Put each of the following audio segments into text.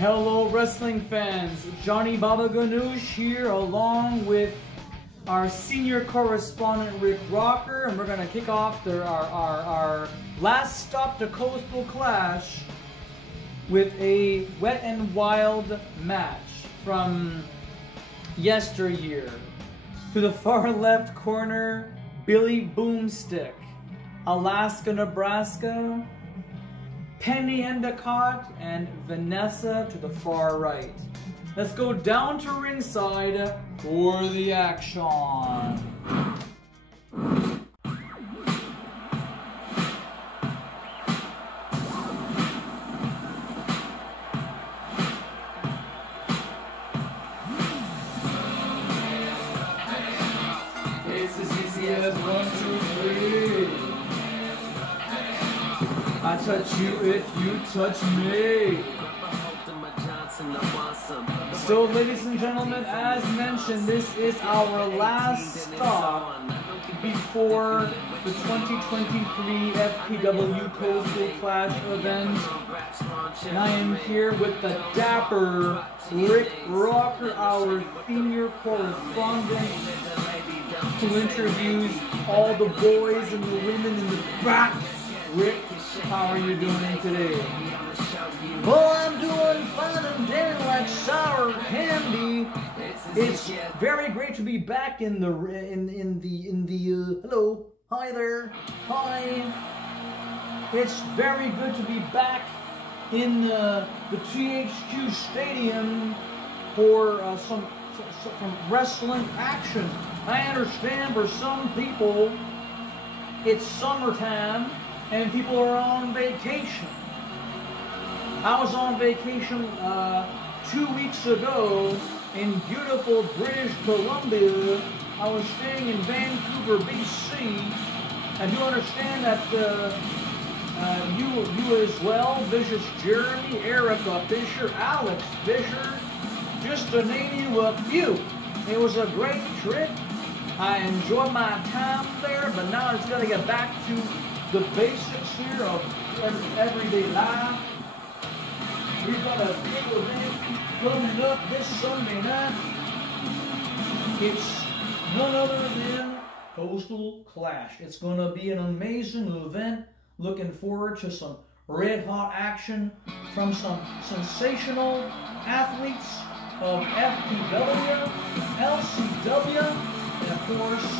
Hello wrestling fans, Johnny Baba Ganoush here along with our senior correspondent Rick Rocker, and we're going to kick off our last stop to Coastal Clash with a Wet and Wild match from yesteryear. To the far left corner, Billie Boomstick, Alaska, Nebraska, Penny Endicott, and Vanessa to the far right. Let's go down to ringside for the action. It's as easy as 1, 2, 3. I touch you if you touch me. So, ladies and gentlemen, as mentioned, this is our last stop before the 2023 FPW Coastal Clash event. And I am here with the dapper Rick Rocker, our senior correspondent, who interviews all the boys and the women in the back. Rick, how are you doing today? Well, I'm doing fine. I'm doing like sour candy. It's very great to be back in the hello, hi there, hi. It's very good to be back in the THQ Stadium for some wrestling action. I understand for some people it's summertime and people are on vacation. I was on vacation 2 weeks ago in beautiful British Columbia. I was staying in Vancouver, BC. I do understand that you as well, Vicious Jeremy, Erica Fisher, Alex Fisher, just to name you a few. It was a great trip. I enjoyed my time there, but now I just got to get back to the basics here of everyday life. We've got a big event coming up this Sunday night. It's none other than Coastal Clash. It's going to be an amazing event. Looking forward to some red hot action from some sensational athletes of FPW, LCW, and of course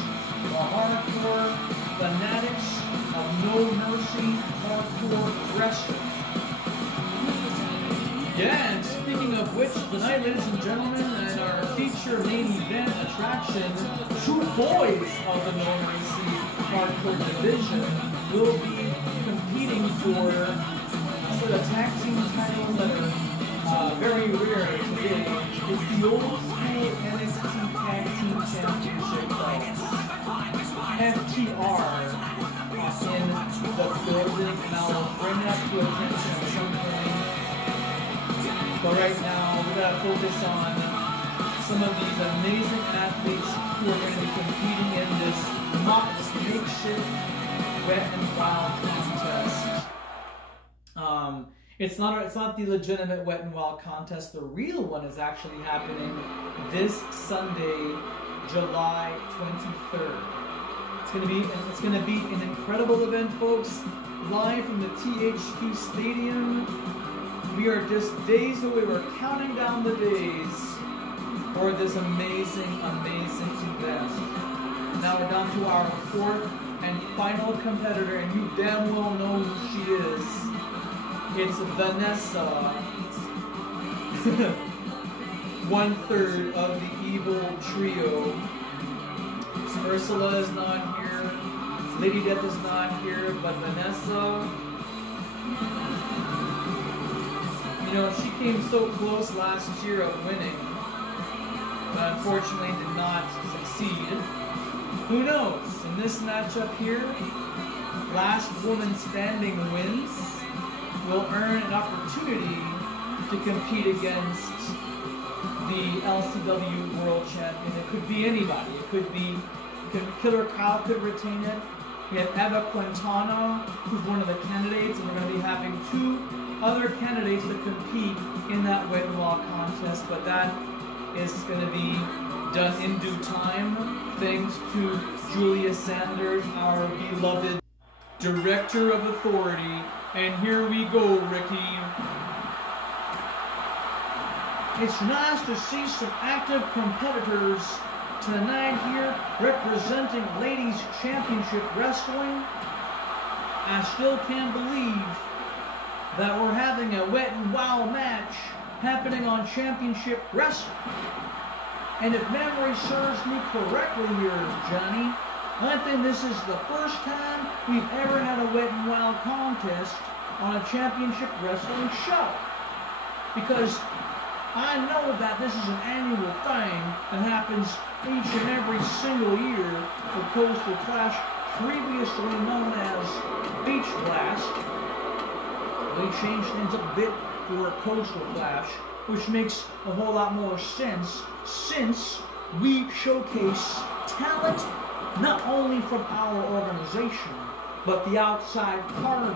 the hardcore fanatics of No Mercy hardcore wrestling. Yeah, and speaking of which, tonight, ladies and gentlemen, in our feature main event attraction, two boys of the No Mercy hardcore division will be competing for the tag team titles that are very rare today. It's the old school NXT Tag Team Championship belts, FTR, in the building, and I'll bring that to attention at some point. But right now, we're going to focus on some of these amazing athletes who are going to be competing in this makeshift Wet and Wild contest. It's not the legitimate Wet and Wild contest. The real one is actually happening this Sunday, July 23rd. It's gonna be an incredible event, folks. Live from the THQ Stadium. We are just days away. We're counting down the days for this amazing event. Now we're down to our fourth and final competitor, and you damn well know who she is. It's Vanessa, 1/3 of the evil trio. Ursula is not here, Lady Death is not here, but Vanessa, you know, she came so close last year of winning, but unfortunately did not succeed. Who knows? In this matchup here, last woman standing wins, will earn an opportunity to compete against the LCW World Champion. It could be anybody. It could be Killer Kyle could retain it. We have Eva Quintana, who's one of the candidates, and we're going to be having two other candidates to compete in that wet and wild contest, but that is going to be done in due time, thanks to Julia Sanders, our beloved Director of Authority. And here we go, Ricky. It's nice to see some active competitors tonight here representing Ladies Championship Wrestling. I still can't believe that we're having a wet and wild match happening on Championship Wrestling. And if memory serves me correctly here, Johnny, I think this is the first time we've ever had a wet and wild contest on a Championship Wrestling show. Because I know that this is an annual thing that happens each and every single year for Coastal Clash, previously known as Beach Blast. They changed things up a bit for Coastal Clash, which makes a whole lot more sense since we showcase talent not only from our organization, but the outside party,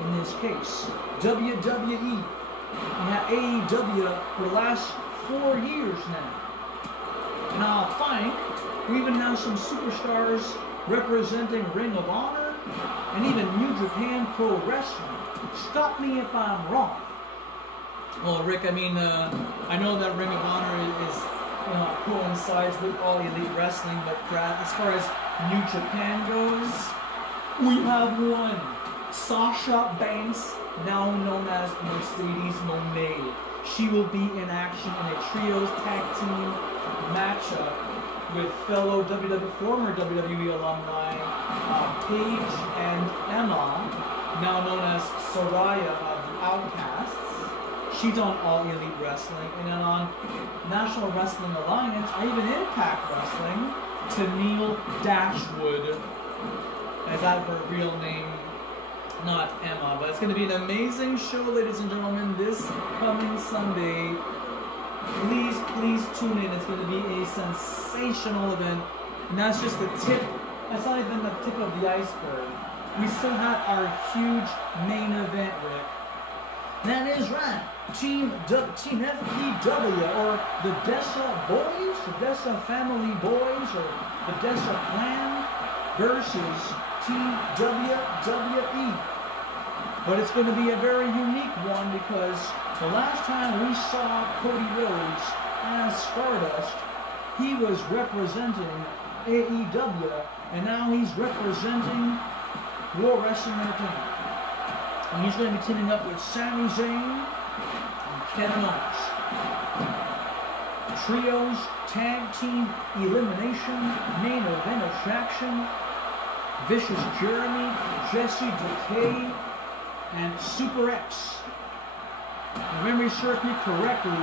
in this case, WWE. We have AEW for the last 4 years now. And I'll think we even have some superstars representing Ring of Honor and even New Japan Pro Wrestling. Stop me if I'm wrong. Well, Rick, I mean, I know that Ring of Honor is coincides with All Elite Wrestling, but as far as New Japan goes, we have one. Sasha Banks, now known as Mercedes Monet. She will be in action in a trios tag team matchup with fellow former WWE alumni Paige and Emma, now known as Soraya of the Outcasts. She's on All Elite Wrestling, and then on National Wrestling Alliance, or even Impact Wrestling, Tennille Dashwood. Is that her real name? Not Emma, but it's going to be an amazing show, ladies and gentlemen, this coming Sunday. Please, please tune in. It's going to be a sensational event, and that's just the tip. That's not even the tip of the iceberg. We still have our huge main event, Rick. That is right. Team FPW, or the Dessa Boys, the Dessa Family Boys, or the Dessa Clan versus Team WWE. But it's going to be a very unique one because the last time we saw Cody Rhodes as Stardust, he was representing AEW, and now he's representing War Wrestling Entertainment. And he's going to be teaming up with Sami Zayn and Kevin Owens. Trios, Tag Team Elimination, Main Event Attraction, Vicious Jeremy, Jesse Decay, and Super X. If memory serves me correctly,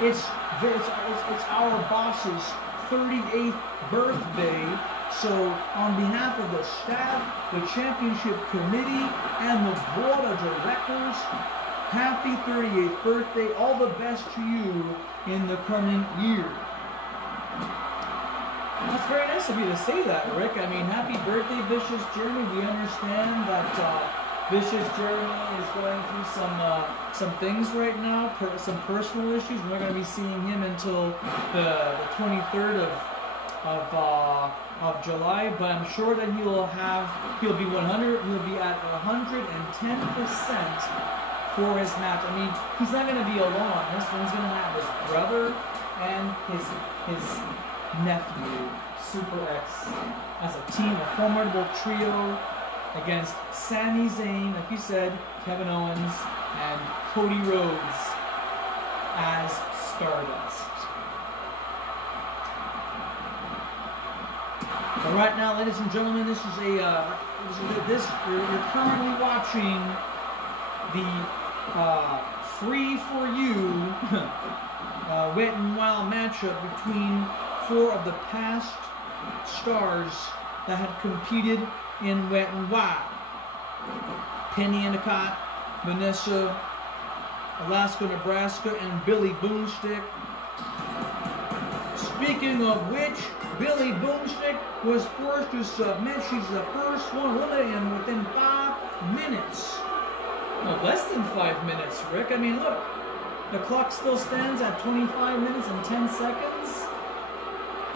it's our boss's 38th birthday. So, on behalf of the staff, the championship committee, and the board of directors, happy 38th birthday. All the best to you in the coming year. That's very nice of you to say that, Rick. I mean, happy birthday, Vicious Jeremy. We understand that Vicious Jeremy is going through some things right now, some personal issues. We're not going to be seeing him until the 23rd of July, but I'm sure that he'll be at 110% for his match. I mean, he's not going to be alone on this one. He's going to have his brother and his nephew, Super X, as a team, a formidable trio against Sami Zayn, like you said, Kevin Owens, and Cody Rhodes as Stardust. But right now, ladies and gentlemen, this is you're currently watching the free for you wet and wild matchup between 4 of the past stars that had competed in Wet and Wild. Penny Endicott, Vanessa, Alaska, Nebraska, and Billie Boomstick. Speaking of which, Billie Boomstick was forced to submit. She's the first one eliminated within 5 minutes. Well, less than 5 minutes, Rick. I mean, look, the clock still stands at 25 minutes and 10 seconds.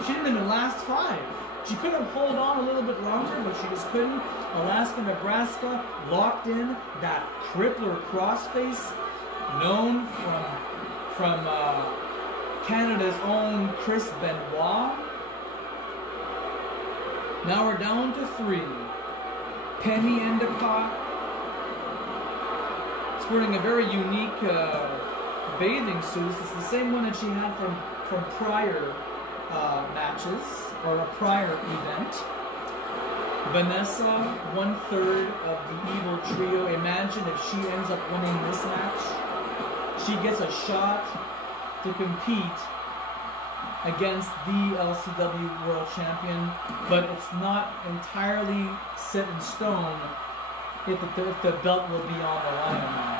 She didn't even last 5. She could have held on a little bit longer, but she just couldn't. Alaska, Nebraska locked in that crippler crossface, known from Canada's own Chris Benoit. Now we're down to 3. Penny Endicott, sporting a very unique bathing suit. It's the same one that she had from prior matches, or a prior event. Vanessa, 1/3 of the Evil Trio. Imagine if she ends up winning this match. She gets a shot to compete against the LCW World Champion, but it's not entirely set in stone if the belt will be on the line or not.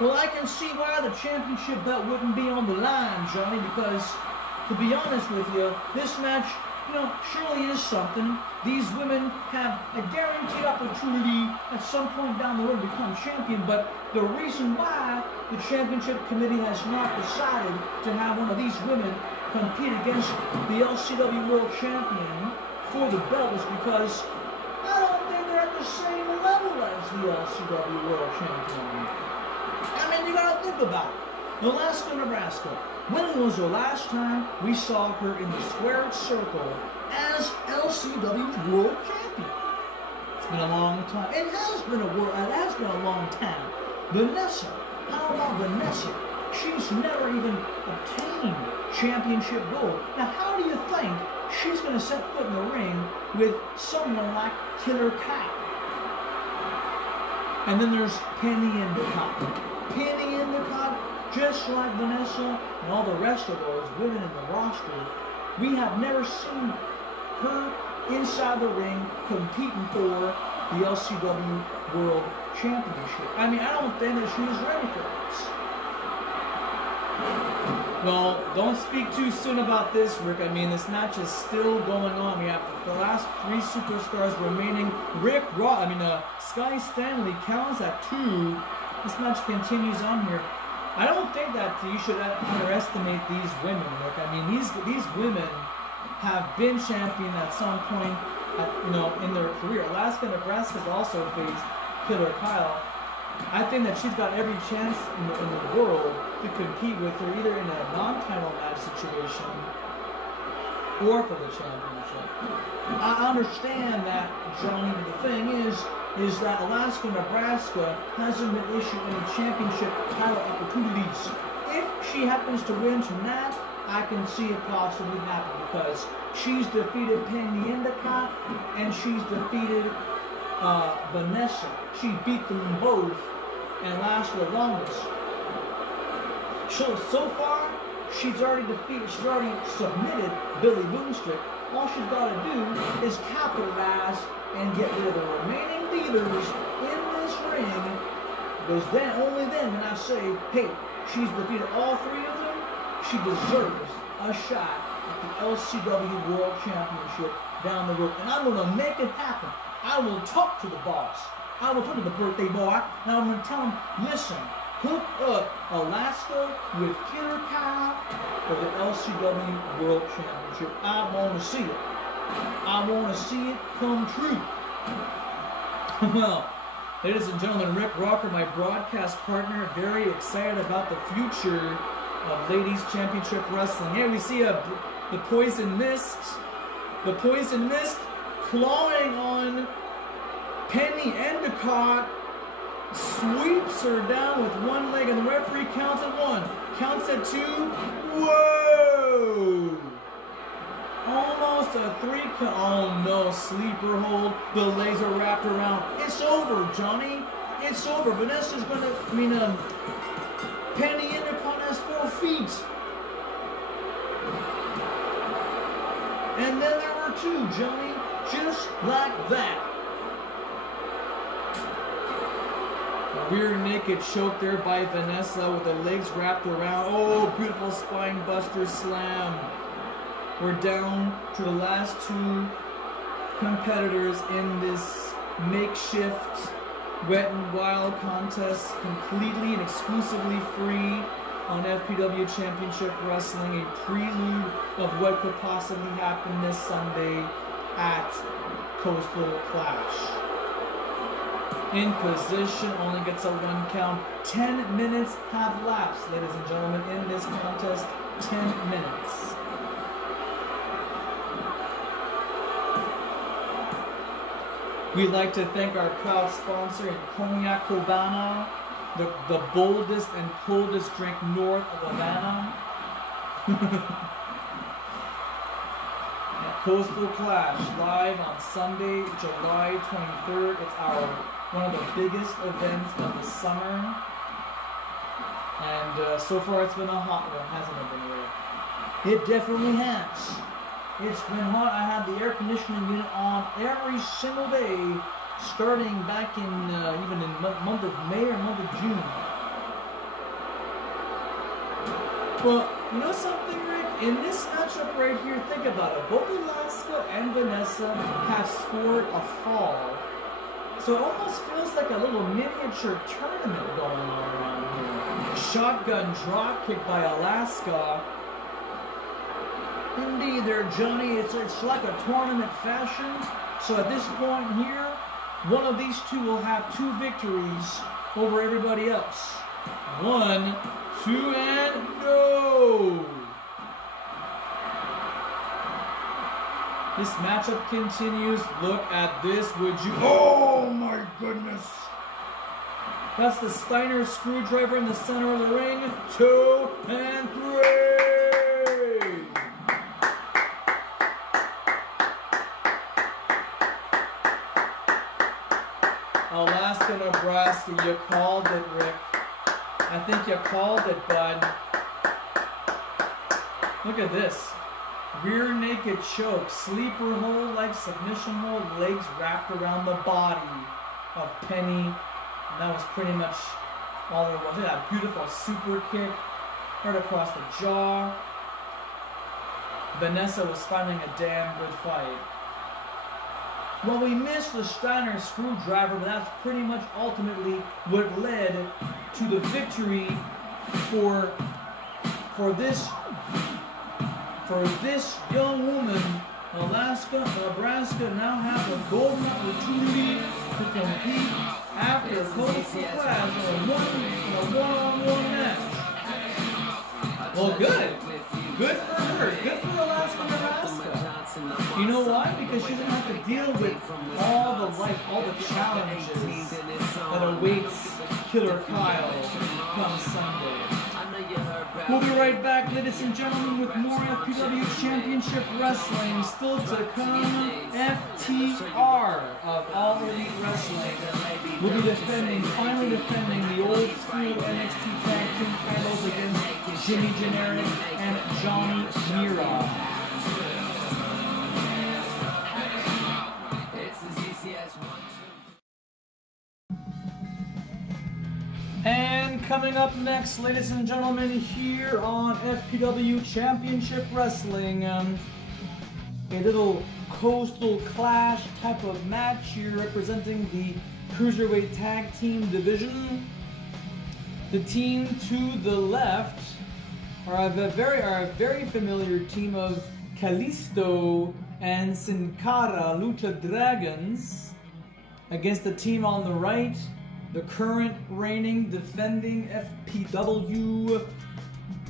Well, I can see why the championship belt wouldn't be on the line, Johnny, because, to be honest with you, this match, surely is something. These women have a guaranteed opportunity at some point down the road to become champion, but the reason why the championship committee has not decided to have one of these women compete against the LCW World Champion for the belt is because I don't think they're at the same level as the LCW World Champion. I mean, you gotta think about it. Alaska, Nebraska. When was the last time we saw her in the squared circle as LCW World Champion? It's been a long time. It has been a long time. Vanessa. How about Vanessa? She's never even obtained championship gold. Now, how do you think she's going to set foot in the ring with someone like Killer Cow? And then there's Penny Endicott. Penny Endicott, just like Vanessa and all the rest of those women in the roster, we have never seen her inside the ring competing for the LCW World Championship. I mean, I don't think that she's ready for this. Well, don't speak too soon about this, Rick. I mean, this match is still going on. We have the last 3 superstars remaining. Sky Stanley counts at 2. This match continues on here. I don't think that you should underestimate these women, Rick. I mean, these women have been champion at some point, in their career. Alaska, Nebraska's also faced Killer Kyle. I think that she's got every chance in the world to compete with her, either in a non-title match situation or for the championship. I understand that, Johnny, but the thing is that Alaska, Nebraska hasn't been issued any championship title opportunities. If she happens to win tonight, I can see it possibly happen because she's defeated Penny Endicott and she's defeated Vanessa. She beat them both and lasted the longest. So far, she's already submitted Billie Boomstick. All she's got to do is capitalize and get rid of the remaining leaders in this ring. Because then, only then can I say, hey, she's defeated all 3 of them. She deserves a shot at the LCW World Championship down the road. And I'm going to make it happen. I will talk to the boss. I will talk to the birthday boy. And I'm going to tell him, listen, hook up Alaska with Killer Cow for the LCW World Championship. I want to see it. I want to see it come true. Well, ladies and gentlemen, Rick Rocker, my broadcast partner, very excited about the future of Ladies Championship Wrestling. Here we see the Poison Mist. The Poison Mist clawing on Penny Endicott, sweeps her down with one leg, and the referee counts at 1, counts at 2. Whoa! Almost a 3 count. Oh no, sleeper hold. The legs are wrapped around. It's over, Johnny. It's over. Vanessa's gonna, Penny Endicott has 4 feet. And then there were 2, Johnny. Just like that. A rear naked choke there by Vanessa with the legs wrapped around. Oh, beautiful spine buster slam. We're down to the last 2 competitors in this makeshift Wet and Wild contests completely and exclusively free on FPW Championship Wrestling, a prelude of what could possibly happen this Sunday at Coastal Clash. In position, only gets a 1 count. 10 minutes have lapsed, ladies and gentlemen, in this contest. 10 minutes. We'd like to thank our proud sponsor in Cognac Cabana, the boldest and coldest drink north of Havana. At Coastal Clash, live on Sunday, July 23rd. It's one of the biggest events of the summer. And so far it's been a hot one, hasn't it, been, Rick? It definitely has. It's been hot. I had the air conditioning unit on every single day, starting back in even in month of May or month of June. Well, you know something, Rick? In this matchup right here, think about it. Both Alaska and Vanessa have scored a fall. So it almost feels like a little miniature tournament going on around here. Shotgun drop kick by Alaska. Indeed there, Johnny. It's like a tournament fashion. So at this point here, one of these two will have 2 victories over everybody else. 1, 2, and no! This matchup continues. Look at this, would you? Oh my goodness! That's the Steiner screwdriver in the center of the ring. 2 and 3! Alaska, Nebraska, you called it, Rick. I think you called it, bud. Look at this. Rear naked choke, sleeper hold, like submission hold, legs wrapped around the body of Penny. And that was pretty much all there was. Look at that beautiful super kick right across the jaw. Vanessa was fighting a damn good fight. Well, we missed the Steiner screwdriver, but that's pretty much ultimately what led to the victory for this young woman. Nebraska now has a golden opportunity to compete after Coastal Clash in a one-on-one match. Well, good. Good for her. Good for Alaska, Nebraska. You know why? Because she doesn't have to deal with all the challenges that awaits Killer Kyle come Sunday. We'll be right back, ladies and gentlemen, with more FPW Championship Wrestling. Still to come, FTR of All Elite Wrestling will be finally defending the old school NXT Tag Team titles against Jimmy Generic and Johnny Mera. And coming up next, ladies and gentlemen, here on FPW Championship Wrestling, a little Coastal Clash type of match here representing the Cruiserweight Tag Team Division. The team to the left are a very familiar team of Kalisto and Cara Lucha Dragons, against the team on the right, the current reigning, defending FPW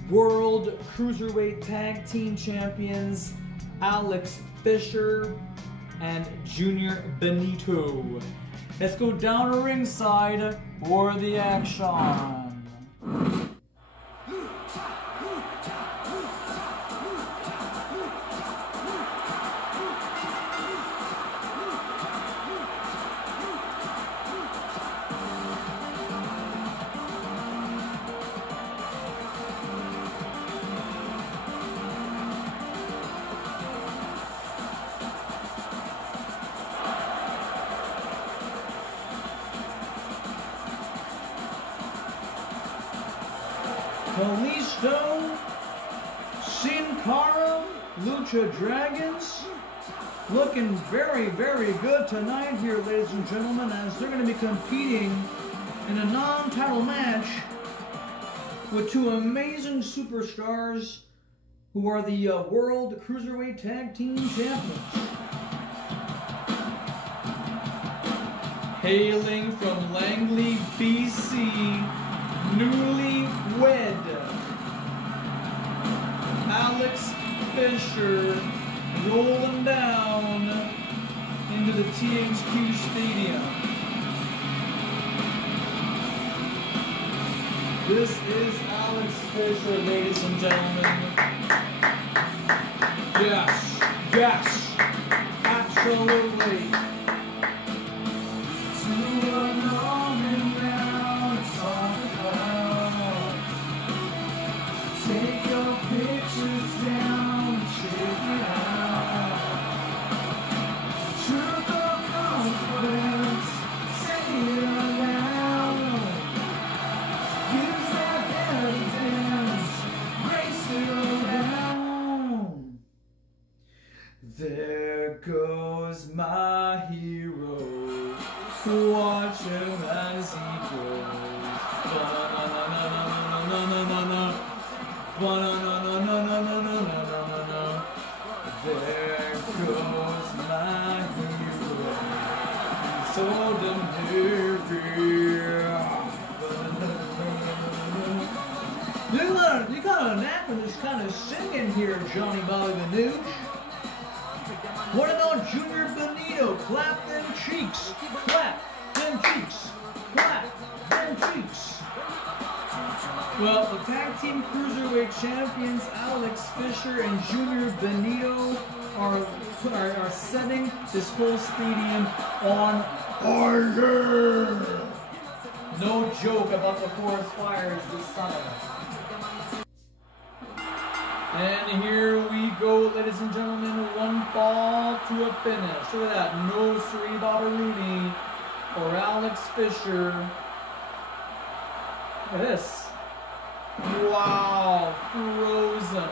World Cruiserweight Tag Team Champions, Alex Fisher and Junior Benito. Let's go down to ringside for the action. Kalisto, Cara, Lucha Dragons, looking very, very good tonight here, ladies and gentlemen, as they're going to be competing in a non-title match with two amazing superstars who are the World Cruiserweight Tag Team Champions. Hailing from Langley, BC, newlywed Alex Fisher rolling down into the THQ Stadium. This is Alex Fisher, ladies and gentlemen. Yes, yes, absolutely. Take your pictures down, check it out. Truth or confidence, say it aloud. Use that evidence, race it around. There goes my hero, watch him as he goes. There goes my hero, so You got a knack for this kind of singing here, Johnny Balganoosh. What about Junior Benito? Clap them cheeks, clap them cheeks, clap them cheeks. Well, the Tag Team Cruiserweight Champions Alex Fisher and Junior Benito are setting this whole stadium on fire. no joke about the forest fires this summer. And here we go, ladies and gentlemen, one fall to a finish. Look at that, no Sri Babaruni or Alex Fisher. Look at this. Wow, frozen.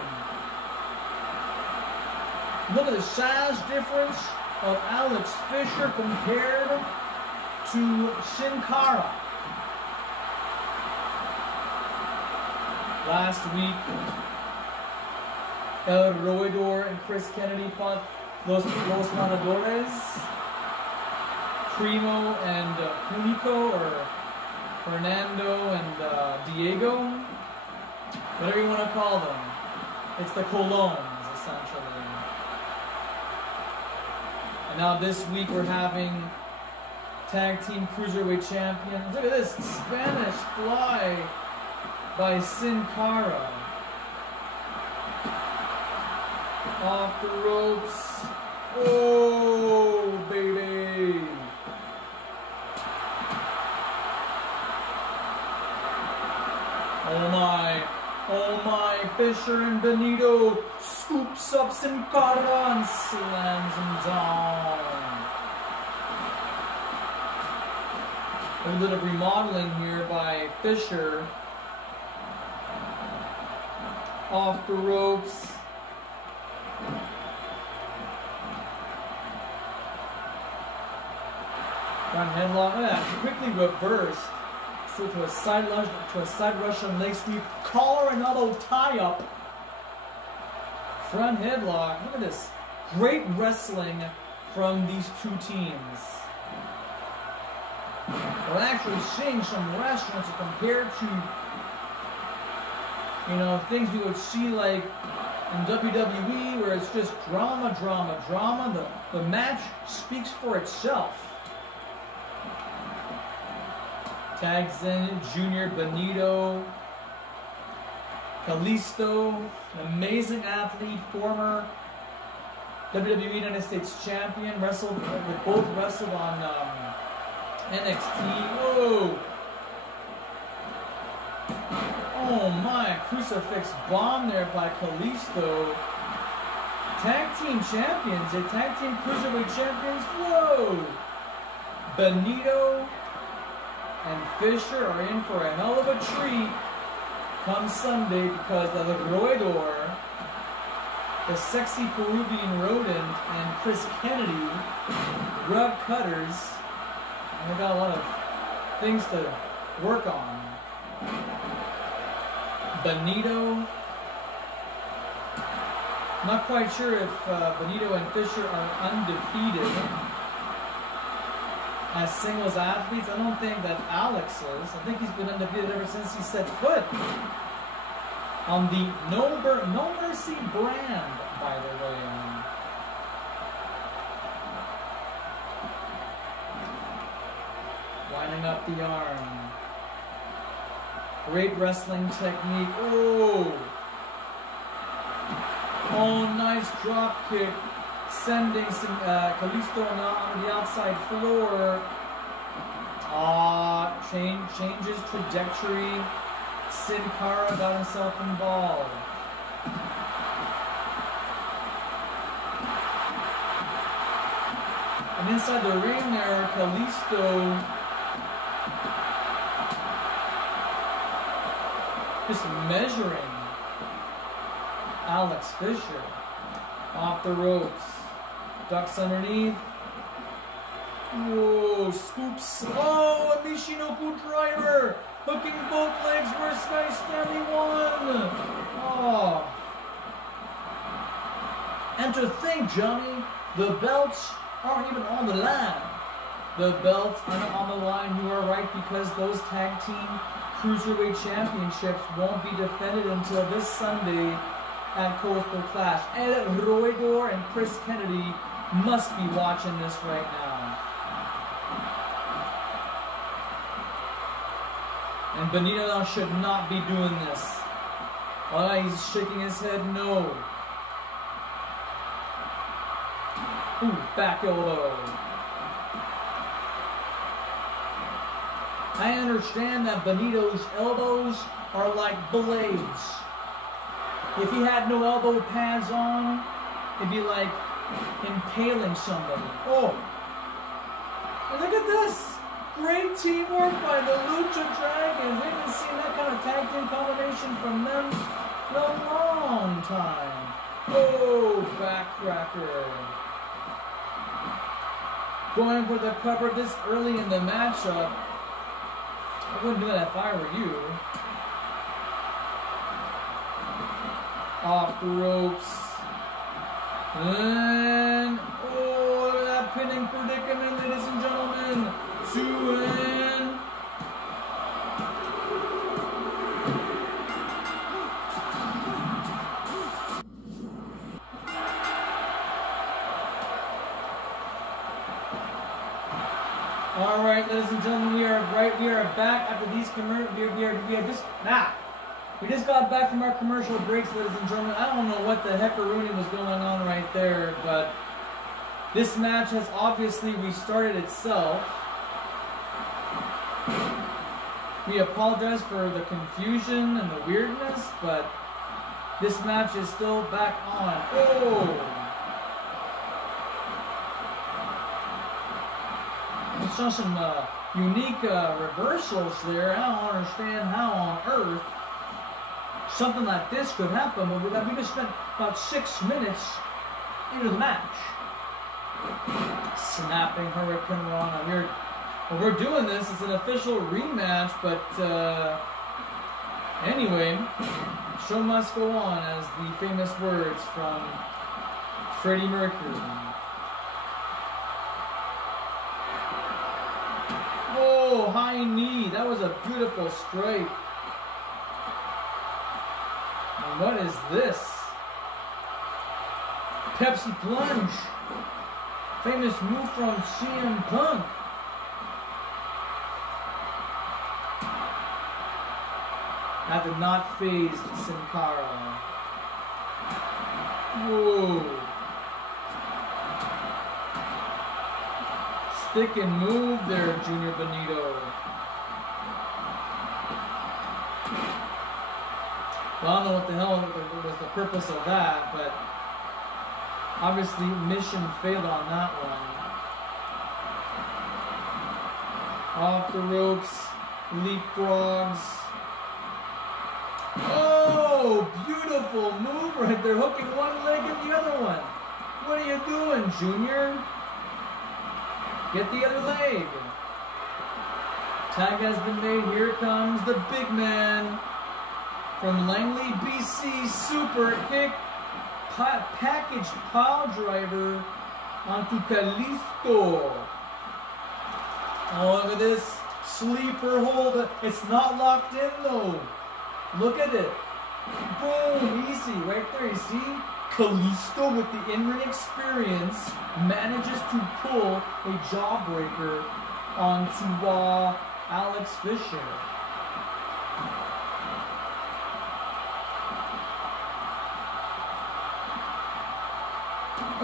Look at the size difference of Alex Fisher compared to Sin Cara. Last week, El Roedor and Chris Kennedy fought Los Matadores, Primo and Unico, or Fernando and Diego, whatever you want to call them. It's the Colognes, essentially. And now this week we're having Tag Team Cruiserweight Champions. Look at this, Spanish Fly by Sin Cara. Off the ropes. Oh, baby. Oh my, Fisher and Benito scoops up Sin Cara and slams him down. A little bit of remodeling here by Fisher. Off the ropes. Front headlock. Look at that. Quickly reversed. So to a side Russian leg sweep. Collar another tie up. Front headlock. Look at this. Great wrestling from these two teams. We're actually seeing some wrestling compared to, you know, things we would see like in WWE where it's just drama, drama, drama. The match speaks for itself. Tags in Junior Benito, Kalisto, an amazing athlete, former WWE United States champion, both wrestled on NXT. Whoa! Oh my, crucifix bomb there by Kalisto. Tag team champions, the tag team cruiserweight champions. Whoa! Benito and Fisher are in for a hell of a treat come Sunday because El Roedor the sexy Peruvian rodent, and Chris Kennedy, rug cutters. And they got a lot of things to work on. Benito. Not quite sure if Benito and Fisher are undefeated as singles athletes. I don't think that Alex is. I think he's been undefeated ever since he set foot on the No Mercy brand, by the way. Winding up the arm. Great wrestling technique. Oh! Oh, nice drop kick. Sending some Kalisto on the outside floor. Changes trajectory. Sin Cara got himself involved. And inside the ring there, Kalisto just measuring Alex Fisher. Off the ropes. Ducks underneath. Whoa, scoops. Oh, a Michinoku driver. Hooking both legs where Sky Stanley won. Oh. And to think, Johnny, the belts aren't even on the line. The belts aren't on the line, you are right, because those tag team Cruiserweight Championships won't be defended until this Sunday at Coastal Clash. El Roedor and Chris Kennedy must be watching this right now. And Benito now should not be doing this. Oh, he's shaking his head no. Ooh, back elbow. I understand that Benito's elbows are like blades. If he had no elbow pads on, it'd be like impaling somebody. Oh! And look at this! Great teamwork by the Lucha Dragons. We haven't seen that kind of tag team combination from them in a long time. Oh, backcracker. Going for the cover this early in the matchup. I wouldn't do that if I were you. Off the ropes. And, oh, look at that pinning predicament, ladies and gentlemen. 2 in. All right, ladies and gentlemen, we are back after these commercials. We just got back from our commercial breaks, ladies and gentlemen. I don't know what the heckaroonie was going on right there, but this match has obviously restarted itself. We apologize for the confusion and the weirdness, but this match is still back on. Oh! We saw some unique reversals there. I don't understand how on earth something like this could happen, but we just spent about 6 minutes into the match. Snapping Hurricane Rana. We're doing this. It's an official rematch, but anyway, show must go on, as the famous words from Freddie Mercury. Oh, high knee. That was a beautiful strike. And what is this? Pepsi Plunge. Famous move from CM Punk. That did not phase Sin Cara. Whoa. Stick and move there, Junior Benito. Well, I don't know what the hell was the purpose of that, but obviously mission failed on that one. Off the ropes, leapfrogs. Oh! Oh, beautiful move right there, hooking one leg and the other one. What are you doing, Junior? Get the other leg. Tag has been made. Here comes the big man from Langley, BC. Super kick. Package pile driver onto Kalisto. Oh, look at this. Sleeper hold. It's not locked in though. Look at it. Boom. Easy. Right there. You see? Kalisto with the in-ring experience manages to pull a jawbreaker onto Alex Fisher.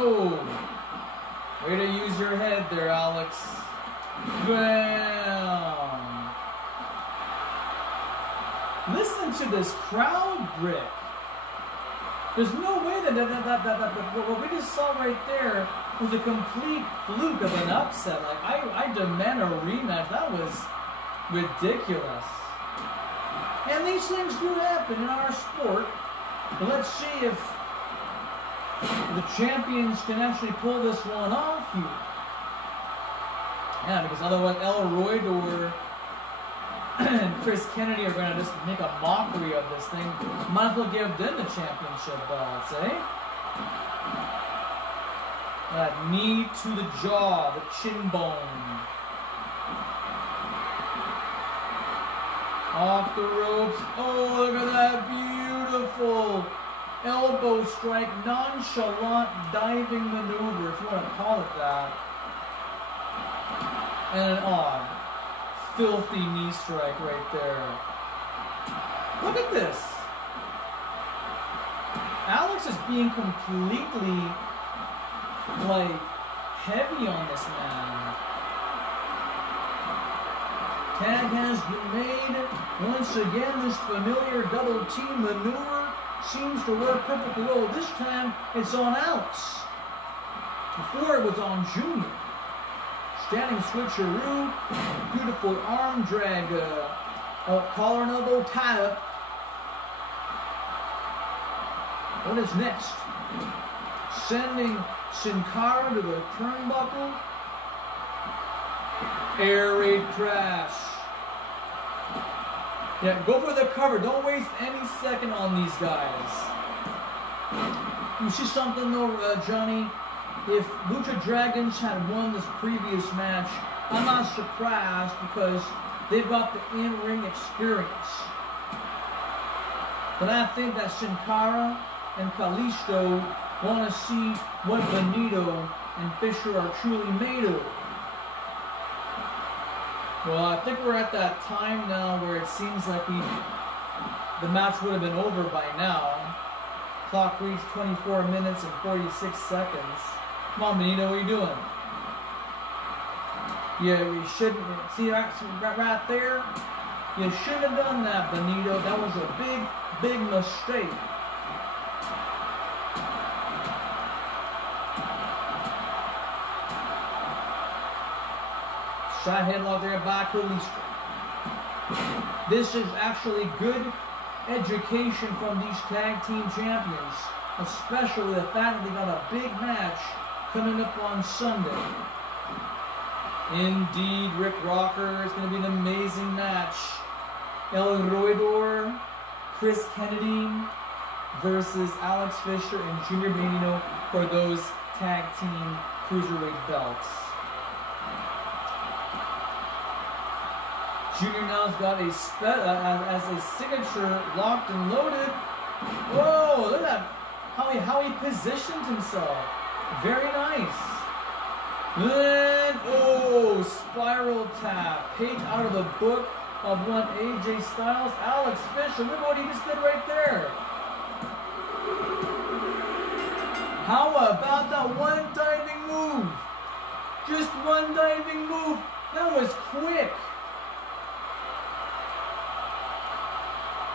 Oh, way to use your head there, Alex. Bam! Listen to this crowd, Rick. There's no way that what we just saw right there was a complete fluke of an upset. Like, I demand a rematch. That was ridiculous. And these things do happen in our sport. But let's see if the champions can actually pull this one off here. Yeah, because otherwise Elroydor and Chris Kennedy are going to just make a mockery of this thing. Might as well give them the championship belts, eh? That knee to the jaw, the chin bone. Off the ropes. Oh, look at that beautiful elbow strike, nonchalant diving maneuver, if you want to call it that. And an odd, filthy knee strike right there. Look at this. Alex is being completely, like, heavy on this man. Tag has been made. Once again, this familiar double team maneuver seems to work perfectly well. This time, it's on Alex. Before, it was on Junior. Standing switcheroo, beautiful arm drag, collar and elbow tie up. What is next? Sending Sin Cara to the turnbuckle. Air raid crash. Yeah, go for the cover. Don't waste any second on these guys. You see something though, Johnny? If Lucha Dragons had won this previous match, I'm not surprised because they've got the in-ring experience. But I think that Sin Cara and Kalisto want to see what Benito and Fisher are truly made of. Well, I think we're at that time now where it seems like the match would have been over by now. Clock reads 24 minutes and 46 seconds. Come on, Benito, what are you doing? Yeah, you shouldn't. See, right there? You shouldn't have done that, Benito. That was a big, big mistake. Shot headlock there by Kalisto. This is actually good education from these tag team champions, especially the fact that they got a big match coming up on Sunday. Indeed, Rick Rocker, is going to be an amazing match. El Roedor, Chris Kennedy versus Alex Fisher and Junior Benito for those tag team cruiserweight belts. Junior now's got as a signature locked and loaded. Whoa, look at that. How he positioned himself. Very nice. And, oh, spiral tap. Page out of the book of one AJ Styles. Alex Fisher, look what he just did right there. How about that one diving move? Just one diving move. That was quick.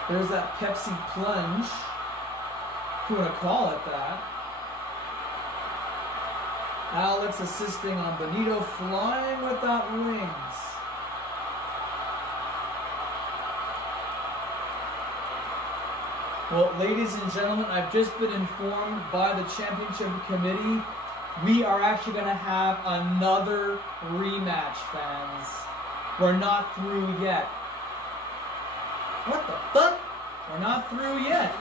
There's that Pepsi plunge, if you want to call it that. Alex assisting on Benito, flying without wings. Well, ladies and gentlemen, I've just been informed by the championship committee we are actually going to have another rematch, fans. We're not through yet. What the fuck? We're not through yet.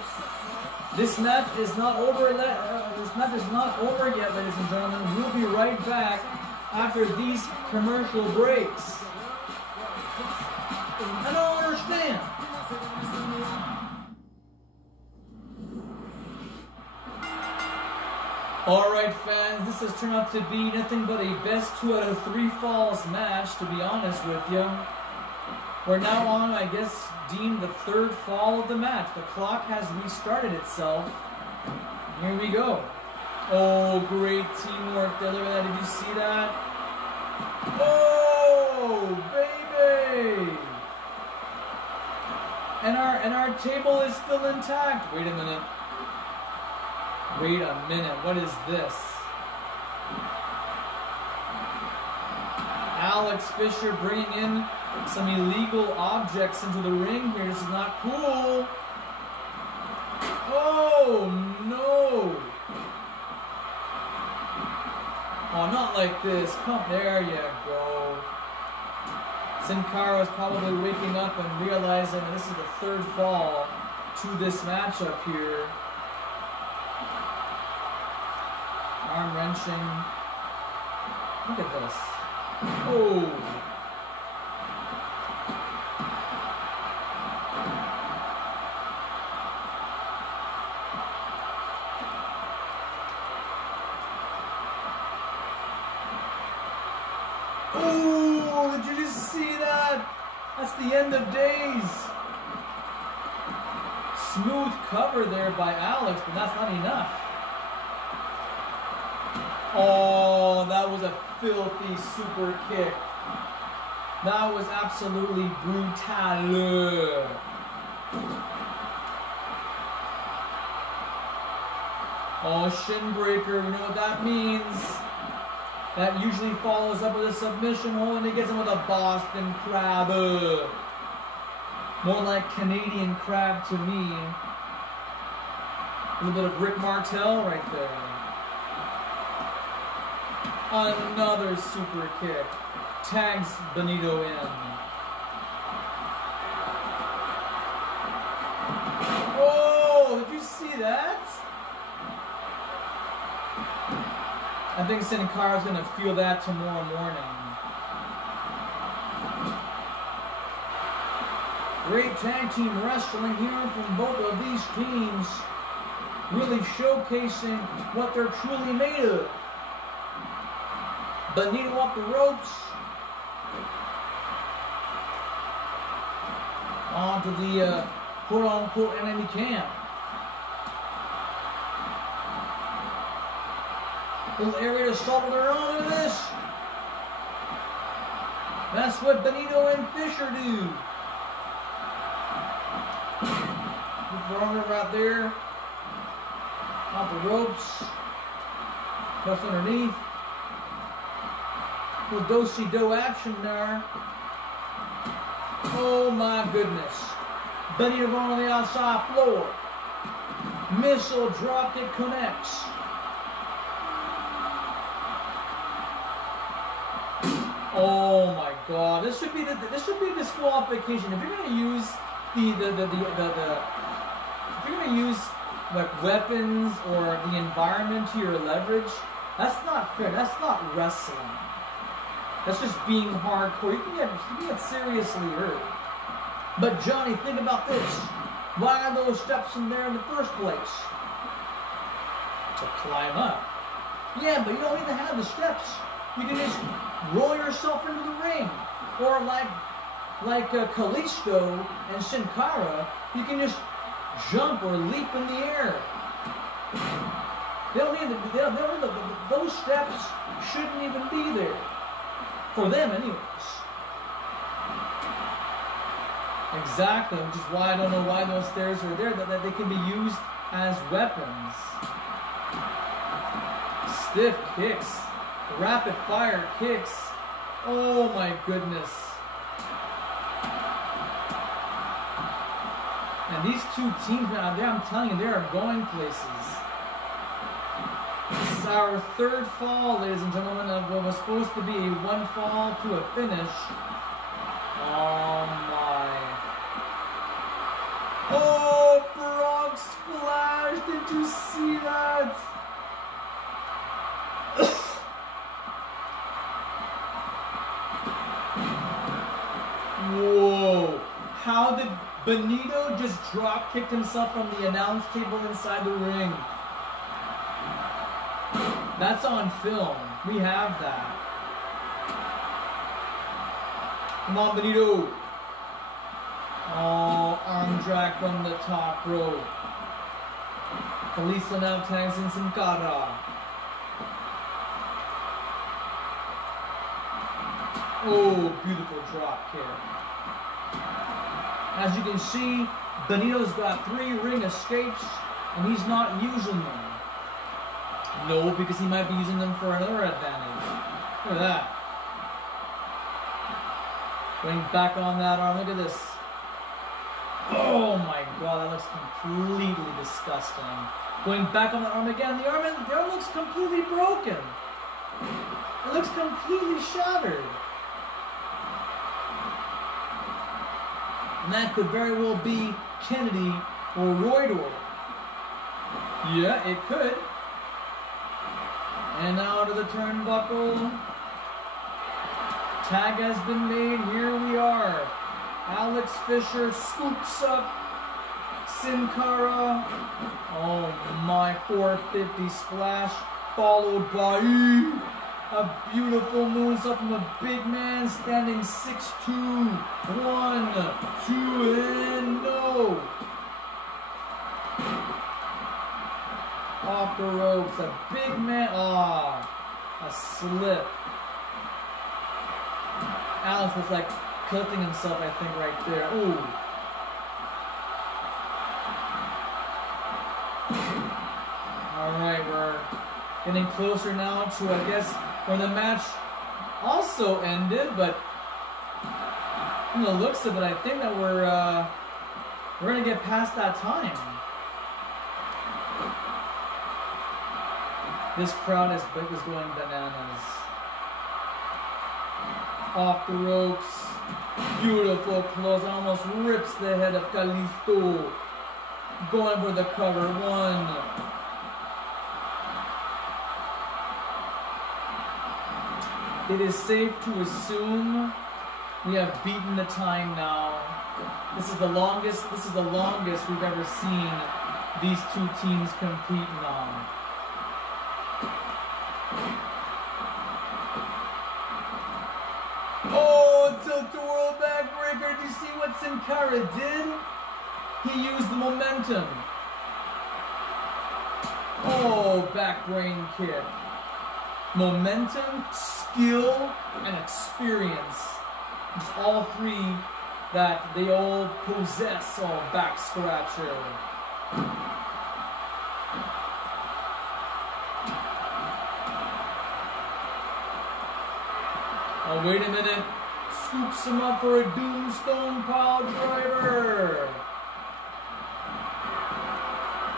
This match is not over. This match is not over yet, ladies and gentlemen. We'll be right back after these commercial breaks. I don't understand. Alright, fans, this has turned out to be nothing but a best 2 out of 3 falls match, to be honest with you. We're now on, I guess, deemed the 3rd fall of the match. The clock has restarted itself. Here we go. Oh, great teamwork there. Look at that. Did you see that? Oh, baby! And our table is still intact. Wait a minute. Wait a minute, what is this? Alex Fisher bringing in some illegal objects into the ring here. This is not cool. Oh, no. Oh, not like this. Come, there you go. Sin Cara is probably waking up and realizing that this is the 3rd fall to this matchup here. Arm wrenching. Look at this. Oh. Oh, did you just see that? That's the end of days. Smooth cover there by Alex, but that's not enough. Oh, that was a filthy super kick. That was absolutely brutal. Oh, shin breaker, you know what that means. That usually follows up with a submission hold and it gets him with a Boston Crab. More like Canadian Crab to me. A little bit of Rick Martel right there. Another super kick. Tags Benito in. Oh, did you see that? I think Sin Cara's going to feel that tomorrow morning. Great tag team wrestling here from both of these teams. Really showcasing what they're truly made of. Benito off the ropes. Onto the quote-unquote enemy camp. Little area to solve their own. Look at this. That's what Benito and Fisher do. Runner right there. Off the ropes. Press underneath. Little do-si-do action there. Oh my goodness. Benito going on the outside floor. Missile dropkick connects. Oh my God! This should be disqualification. If you're gonna use if you're gonna use like weapons or the environment to your leverage, that's not fair. That's not wrestling. That's just being hardcore. You can get seriously hurt. But Johnny, think about this. Why are those steps in there in the first place? To climb up. Yeah, but you don't need to have the steps. You can just roll yourself into the ring. Or like Kalisto and Sin Cara, you can just jump or leap in the air. They don't need those steps shouldn't even be there. For them, anyways. Exactly, which is why I don't know why those stairs are there, that they can be used as weapons. Stiff kicks. Rapid fire kicks. Oh my goodness. And These two teams, man, I'm telling you, they are going places. This is our third fall, ladies and gentlemen, of what was supposed to be a one fall to a finish. Oh my. Oh, frog splash! Did you see that? Whoa. How did Benito just drop kicked himself from the announce table inside the ring? That's on film. We have that. Come on, Benito. Oh, arm drag from the top rope. Kalisto now tags in some Cara. Oh, beautiful drop kick. As you can see, Benito's got 3 ring escapes, and he's not using them. No, because he might be using them for another advantage. Look at that. Going back on that arm, look at this. Oh my god, that looks completely disgusting. Going back on the arm again, the arm looks completely broken. It looks completely shattered. And that could very well be Kennedy or Roydor. Yeah, it could. And now to the turnbuckle. Tag has been made. Here we are. Alex Fisher scoops up Sin Cara. Oh my, 450 splash. Followed by a beautiful moonsault from a big man standing 6'2". 1, 2, and no. Off the ropes, a big man, a slip. Alex was like cutting himself, I think, right there. Ooh. Alright, we're getting closer now to, I guess, when the match also ended, but from the looks of it, I think that we're gonna get past that time. This crowd is going bananas. Off the ropes. Beautiful close. Almost rips the head of Kalisto. Going for the cover. 1. It is safe to assume we have beaten the time now. This is the longest we've ever seen these two teams compete now. Oh, tilt-a-whirl backbreaker. Did you see what Sin Cara did? He used the momentum. Oh, back brain kick. Momentum, skill, and experience. It's all 3 that they all possess. Oh, back scratcher. Oh, wait a minute. Scoops him up for a Doomstone pile driver.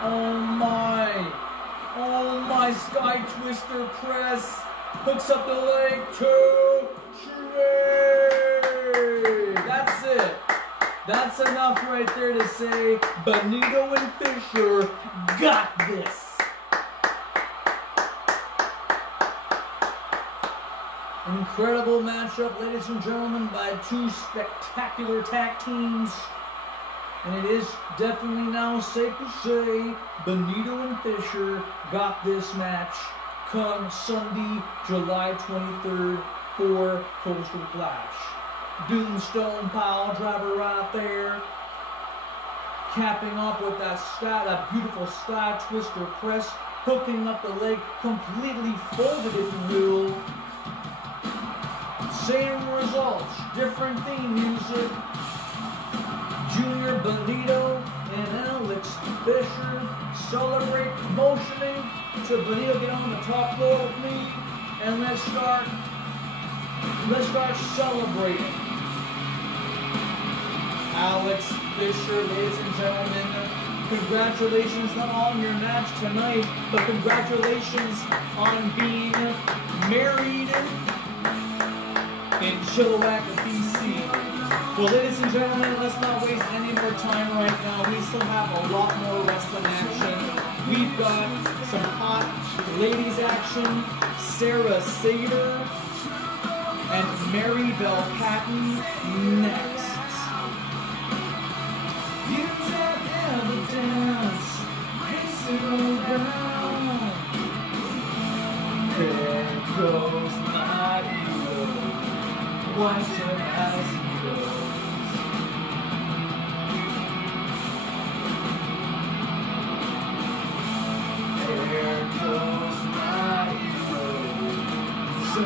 Oh my. Oh my, Sky Twister press. Hooks up the leg. 2, 3. That's it. That's enough right there to say Benito and Fisher got this. An incredible matchup, ladies and gentlemen, by 2 spectacular tag teams. And it is definitely now safe to say Benito and Fisher got this match come Sunday, July 23rd for Coastal Clash. Doomstone pile driver right there. Capping up with that beautiful Sky Twister press. Hooking up the leg, completely folded if you will. Same results, different theme music. Junior Benito and Alex Fisher celebrate, motioning to Benito, get on the top floor with me, and let's start celebrating. Alex Fisher, ladies and gentlemen, congratulations not on your match tonight, but congratulations on being married in Chilliwack, BC. Well, ladies and gentlemen, let's not waste any more time right now. We still have a lot more wrestling action. We've got some hot ladies action. Sarah Sabre and Maribel Patton next. Use that evidence. Face it around. There goes my ego. Watching as he goes. There goes my ego. So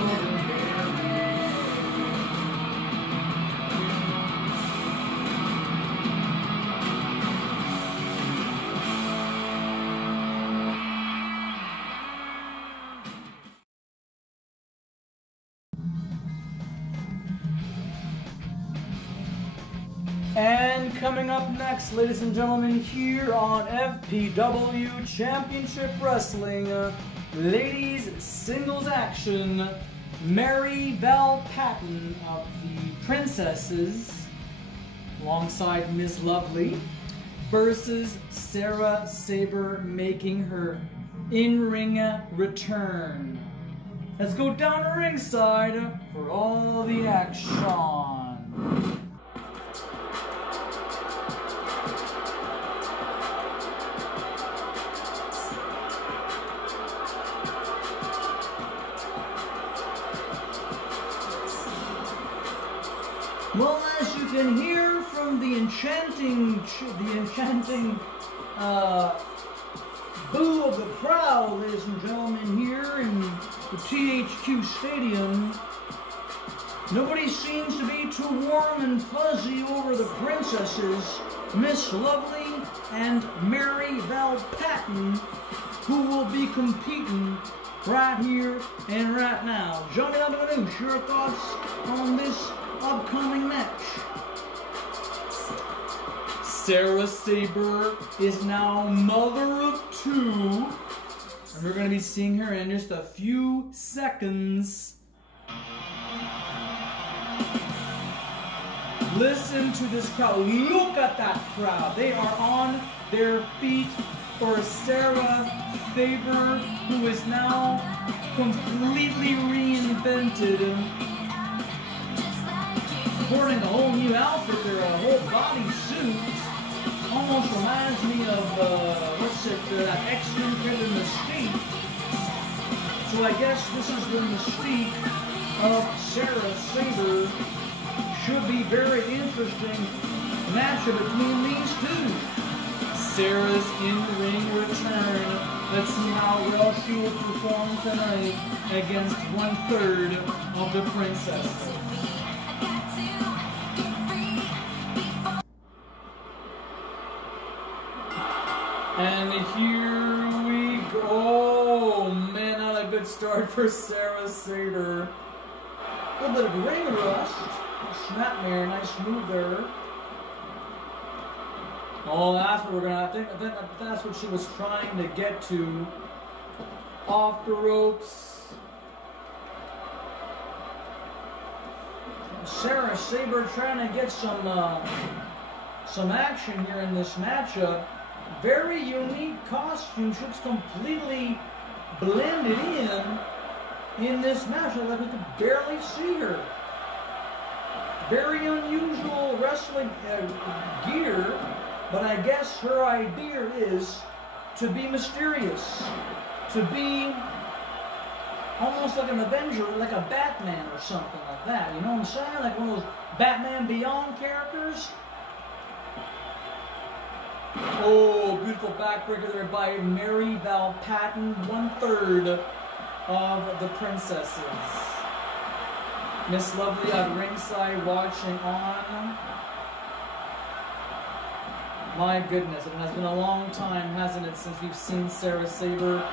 and coming up next, ladies and gentlemen, here on FPW Championship Wrestling, ladies singles action, Maribel Patton of the Princesses, alongside Miss Lovely, versus Sarah Sabre making her in-ring return. Let's go down to ringside for all the action. Well, as you can hear from the enchanting boo of the crowd, ladies and gentlemen, here in the THQ Stadium, nobody seems to be too warm and fuzzy over the princesses, Miss Lovely and Maribel Patton, who will be competing right here and right now. Johnny Manoosh, your thoughts on this upcoming match? Sarah Sabre is now mother of two, and we're going to be seeing her in just a few seconds. Listen to this crowd. Look at that crowd. They are on their feet for Sarah Sabre, who is now completely reinvented. Sporting a whole new outfit there, a whole body suit. Almost reminds me of, that X-Men killer Mystique. So I guess this is the Mystique of Sarah Sabre. Should be very interesting matchup between these two. Sarah's in-ring return. Let's see how well she will perform tonight against 1/3 of the princesses. And here we go. Oh man, not a good start for Sarah Sabre. A little bit of ring rust. Snapmare, nice move there. Oh, that's what we're gonna. I think that's what she was trying to get to. Off the ropes. Sarah Sabre trying to get some action here in this matchup. Very unique costume. She's completely blended in this matchup. Like we could barely see her. Very unusual wrestling gear, but I guess her idea is to be mysterious, to be almost like an Avenger, like a Batman or something like that. You know what I'm saying? Like one of those Batman Beyond characters. Oh, beautiful backbreaker there by Maribel Patton, 1/3 of the princesses. Miss Lovely at ringside watching on. My goodness, it has been a long time, hasn't it, since we've seen Sarah Sabre.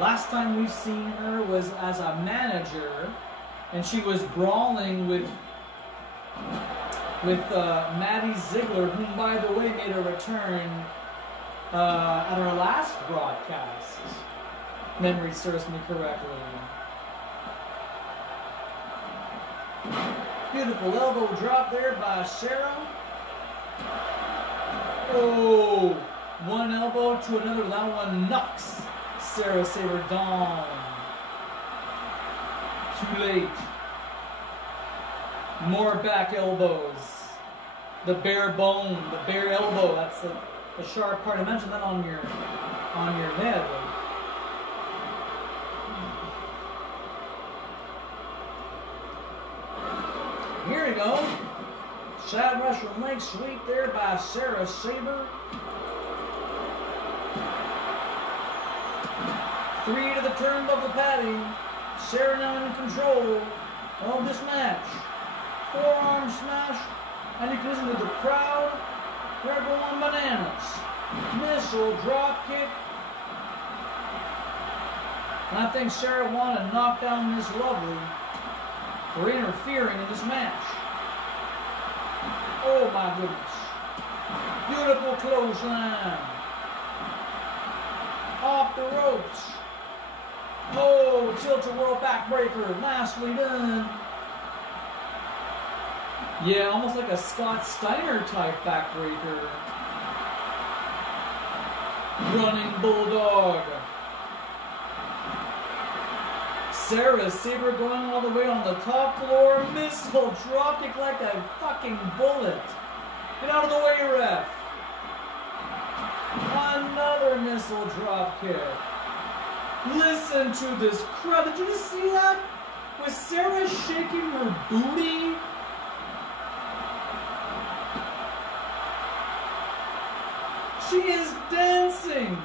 Last time we've seen her was as a manager, and she was brawling with with Maddie Ziegler, whom, by the way, made a return at our last broadcast. Memory serves me correctly. Beautiful elbow drop there by Sarah. Oh, one elbow to another. That one knocks Sarah Sabre down. Too late. More back elbows. The bare bone, the bare elbow. That's the sharp part. I mentioned that on your head. Here we go. Side Russian leg sweep there by Sarah Sabre. 3 to the turnbuckle padding. Sarah now in control of this match. Forearm smash, and you can listen to the crowd. They're going bananas. Missile drop kick. And I think Sarah wanted to knock down Miss Lovely for interfering in this match. Oh my goodness. Beautiful clothesline. Off the ropes. Oh, tilt-a-whirl backbreaker. Nicely done. Yeah, almost like a Scott Steiner type backbreaker. Running bulldog. Sarah Sabre going all the way on the top floor. Missile drop kick like a fucking bullet. Get out of the way, ref. Another missile drop kick. Listen to this crowd. Did you just see that? Was Sarah shaking her booty? She is dancing.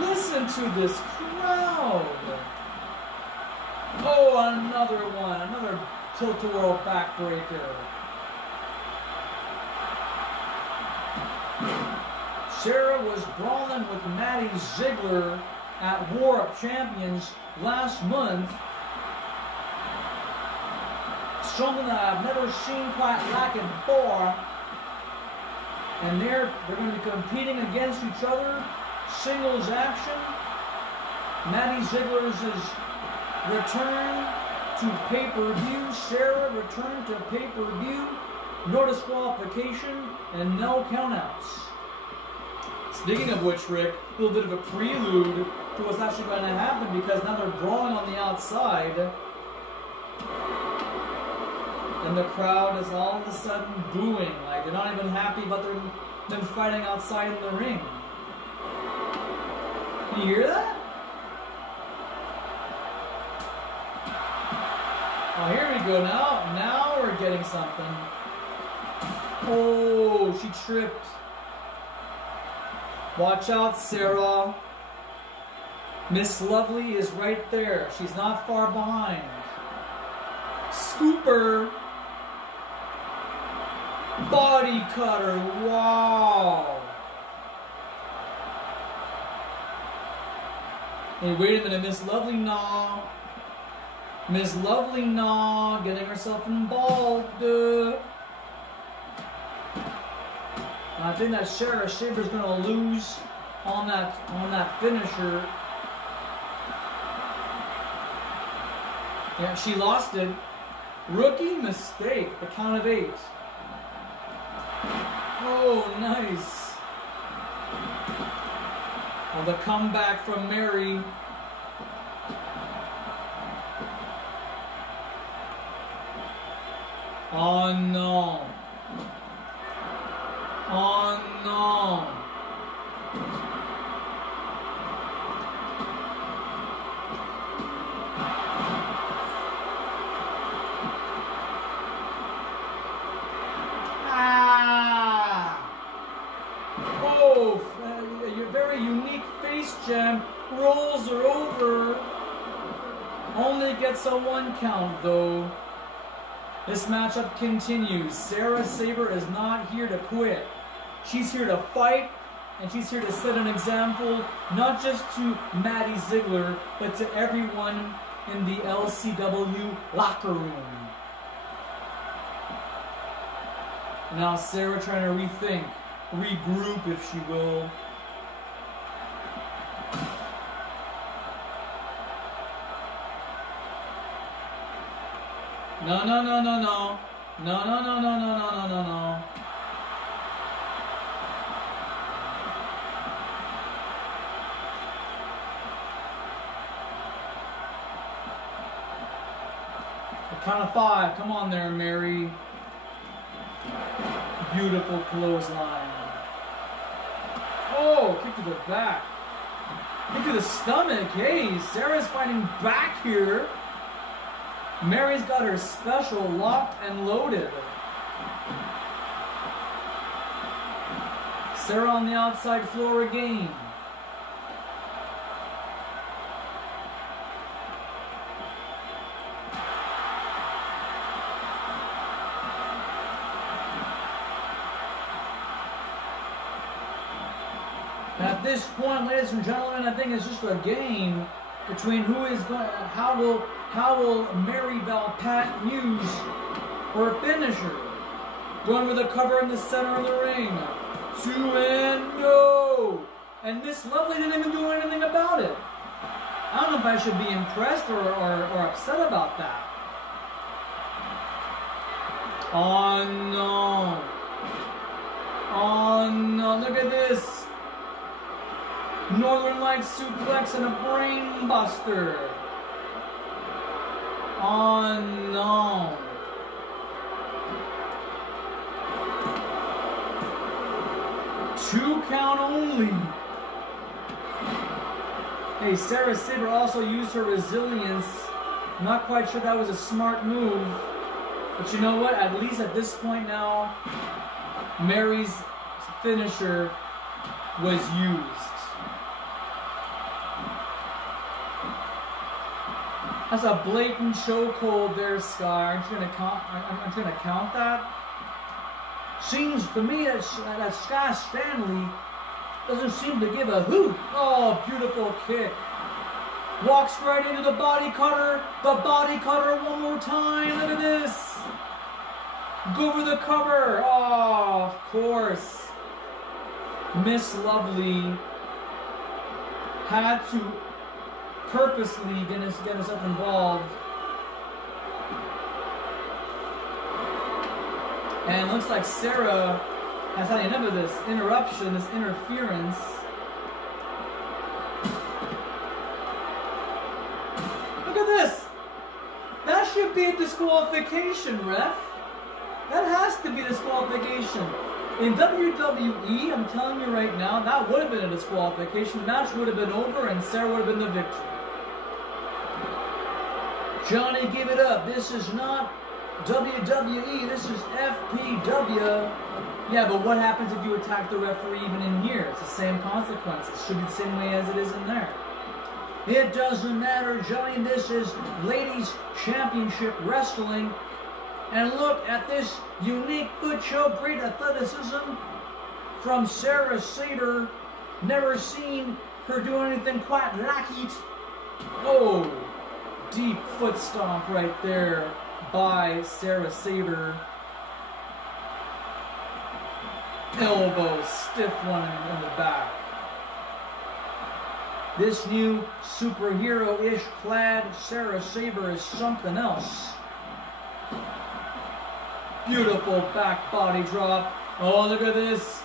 Listen to this crowd. Oh, another one. Another tilt-a-whirl backbreaker. Sarah was brawling with Maddie Ziegler at War of Champions last month. Something that I've never seen quite like it before. And they're going to be competing against each other. Singles action. Maddie Ziegler's return to pay-per-view. Sarah returned to pay-per-view. No disqualification and no countouts. Speaking of which, Rick, a little bit of a prelude to what's actually going to happen, because now they're brawling on the outside. And the crowd is all of a sudden booing. Like, they're not even happy about them fighting outside in the ring. You hear that? Oh, here we go now. Now we're getting something. Oh, she tripped. Watch out, Sarah. Miss Lovely is right there. She's not far behind. Scooper. Body cutter. Wow. Hey, wait a minute. Miss Lovely, nah. Miss Lovely, nah. Getting herself involved. I think that Sarah Sabre's gonna lose on that finisher. Yeah, she lost it. Rookie mistake. The count of 8. Oh, nice. Well, the comeback from Mary. Oh no. Oh no. Ah. Oh, your very unique face jam. Rolls are over. Only gets a 1 count though. This matchup continues. Sarah Sabre is not here to quit. She's here to fight and she's here to set an example, not just to Maddie Ziegler, but to everyone in the LCW locker room. And now Sarah trying to rethink, regroup if she will. No, no, no, no, no. No, no, no, no, no, no, no, no, no. Count of 5. Come on there, Mary. Beautiful clothesline. Oh, kick to the back. Kick to the stomach. Hey, Sarah's fighting back here. Mary's got her special locked and loaded. Sarah on the outside floor again. At this point, ladies and gentlemen, I think it's just a game between who is going. How will Mary Bell Patton use her finisher? Going with a cover in the center of the ring. 2 and no. And Miss Lovely didn't even do anything about it. I don't know if I should be impressed or upset about that. Oh no. Oh no, look at this. Northern Lights suplex and a brain buster. Oh no. Two count only. Hey, Sarah Sabre also used her resilience. I'm not quite sure that was a smart move. But you know what? At least at this point now, Mary's finisher was used. That's a blatant chokehold there, Sky. Aren't you gonna count that? Seems to me that Sky Stanley doesn't seem to give a hoot. Oh, beautiful kick. Walks right into the body cutter. The body cutter one more time. Look at this. Go for the cover. Oh, of course. Miss Lovely had to purposely get herself involved. And it looks like Sarah has had enough of this interruption, this interference. Look at this! That should be a disqualification, ref. That has to be disqualification. In WWE, I'm telling you right now, that would have been a disqualification. The match would have been over and Sarah would have been the victor. Johnny, give it up. This is not WWE, this is FPW. Yeah, but what happens if you attack the referee even in here? It's the same consequences. Should be the same way as it is in there. It doesn't matter, Johnny. This is Ladies Championship Wrestling. And look at this unique foot choke, great athleticism from Sarah Sabre. Never seen her do anything quite like it. Oh, deep foot stomp right there by Sarah Sabre. Elbow, stiff one in the back. This new superhero-ish clad Sarah Sabre is something else. Beautiful back body drop. Oh, look at this.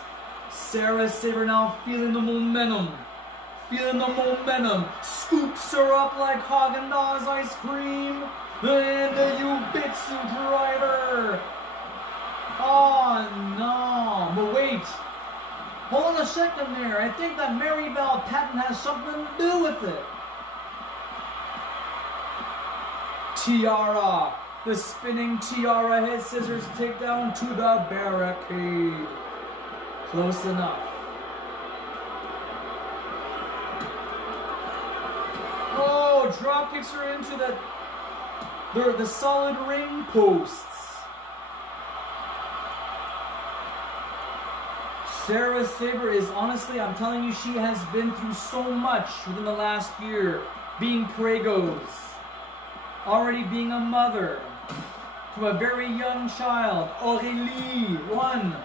Sarah Sabre now feeling the momentum. Feeling the momentum. Scoops her up like Haagen-Dazs ice cream. And the Ubitsu driver. Oh no. But wait. Hold on a second there. I think that Mary Bell Patton has something to do with it. Tiara. The spinning tiara head scissors takedown to the barricade. Close enough. Oh, drop kicks her into the solid ring posts. Sarah Sabre is honestly, I'm telling you, she has been through so much within the last year. Being pregos, already being a mother to a very young child. Aurélie, 1,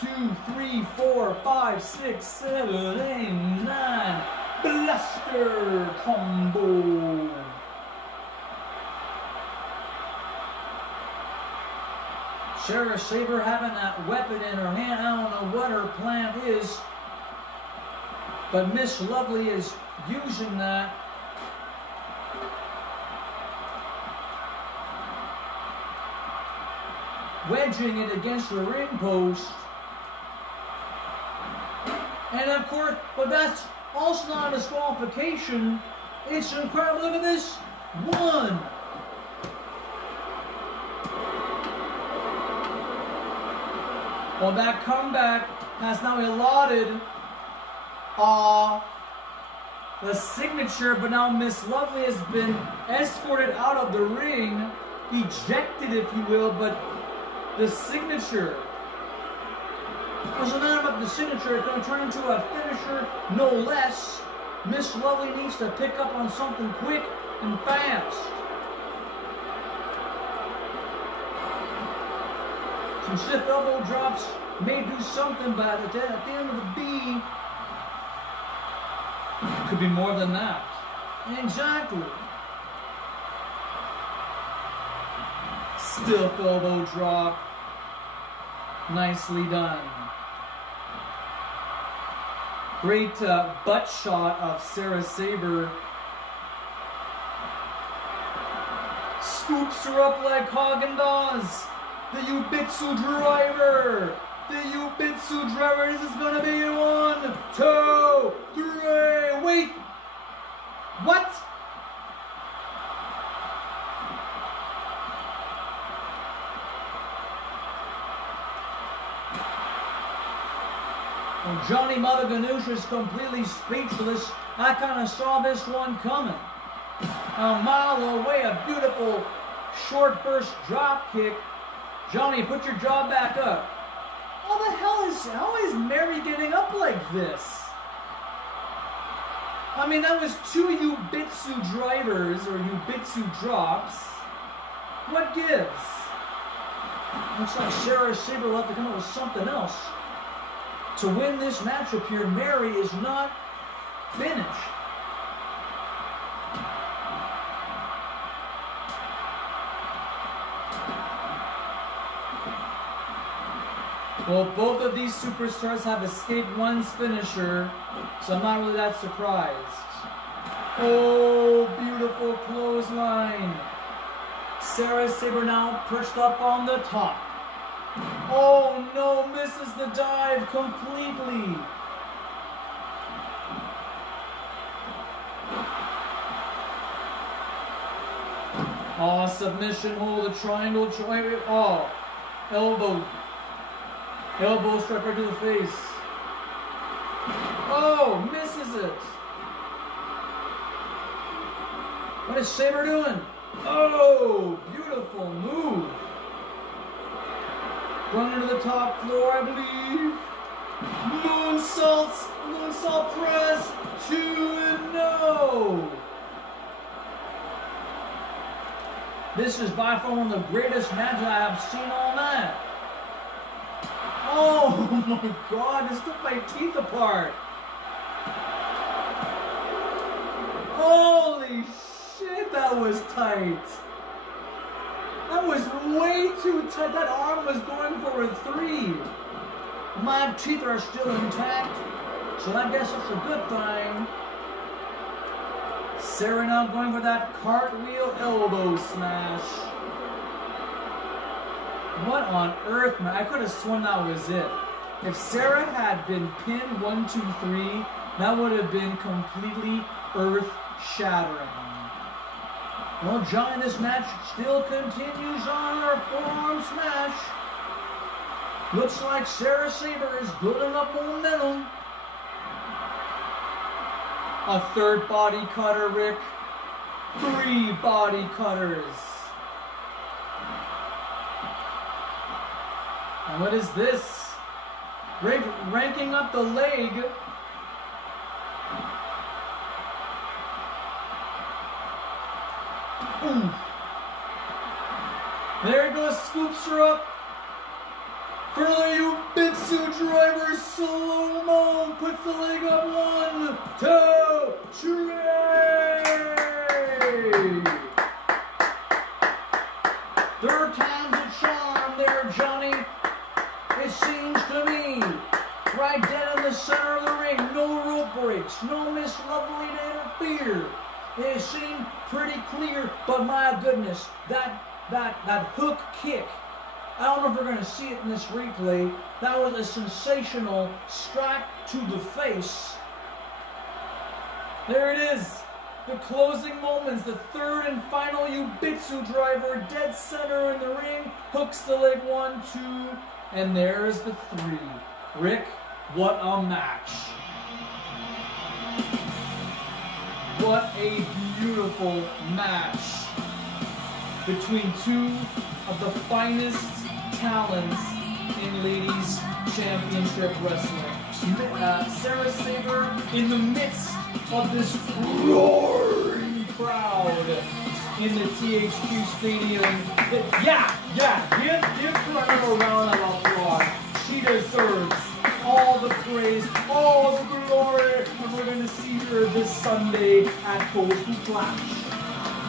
2, 3, 4, 5, 6, 7, 8, 9. Blaster combo. Sarah Sabre having that weapon in her hand. I don't know what her plan is, but Miss Lovely is using that. Wedging it against the ring post. And of course, but that's also not a disqualification. It's incredible. Look at this. 1. Well, that comeback has now eluded the signature, but now Miss Lovely has been escorted out of the ring, ejected, if you will, but the signature. It doesn't matter about the signature, it's going to turn into a finisher, no less. Miss Lovely needs to pick up on something quick and fast. Some stiff elbow drops may do something, but at the end of the B, could be more than that. Exactly. Stiff elbow drop. Nicely done. Great butt shot of Sarah Sabre. Scoops her up like Haagen-Dazs. The Yubitsu driver. The Yubitsu driver. This is gonna be 1, 2, 3. Wait. What? Well, Johnny Mother Ganoush is completely speechless. I kind of saw this one coming. A mile away, a beautiful short burst drop kick. Johnny, put your jaw back up. How is Mary getting up like this? I mean, that was 2 Yubitsu drivers or Yubitsu drops. What gives? Looks like Sarah Sabre will have to come up with something else. To win this matchup here, Mary is not finished. Well, both of these superstars have escaped one's finisher, so I'm not really that surprised. Oh, beautiful clothesline. Sarah Sabre now perched up on the top. Oh no, misses the dive completely. Oh, submission hold, a triangle, oh, elbow. Elbow strike right to the face. Oh, misses it. What is Sabre doing? Oh, beautiful move. Going into the top floor, I believe. Moonsault press, 2-0. This is by far one of the greatest matches I have seen all night. Oh my God, this took my teeth apart. Holy shit, that was tight. That was way too tight. That arm was going for a 3. My teeth are still intact, so I guess that's a good thing. Sarah now going for that cartwheel elbow smash. What on earth, man? I could have sworn that was it. If Sarah had been pinned 1, 2, 3, that would have been completely earth-shattering. Well, Johnny, this match still continues on our forearm smash. Looks like Sarah Sabre is building up momentum. A 3rd body cutter, Rick. 3 body cutters. And what is this? ranking up the leg. Ooh. There he goes, scoops her up. For the Ubitsu driver, slow-mo, puts the leg up. 1, 2, 3. Third time's a charm there, Johnny. It seems to me. Right dead in the center of the ring. No rope breaks. No Miss Lovely to interfere. It seemed pretty clear, but my goodness, that hook kick. I don't know if we're going to see it in this replay. That was a sensational strike to the face. There it is. The closing moments. The third and final Ubitsu driver. Dead center in the ring. Hooks the leg. 1, 2. And there's the 3. Rick, what a match. What a beautiful match between two of the finest talents in ladies championship wrestling. Sarah Sabre in the midst of this roaring crowd in the THQ Stadium. Give her a round of applause. She deserves all the praise, all the glory, and we're going to see her this Sunday at Coastal Clash.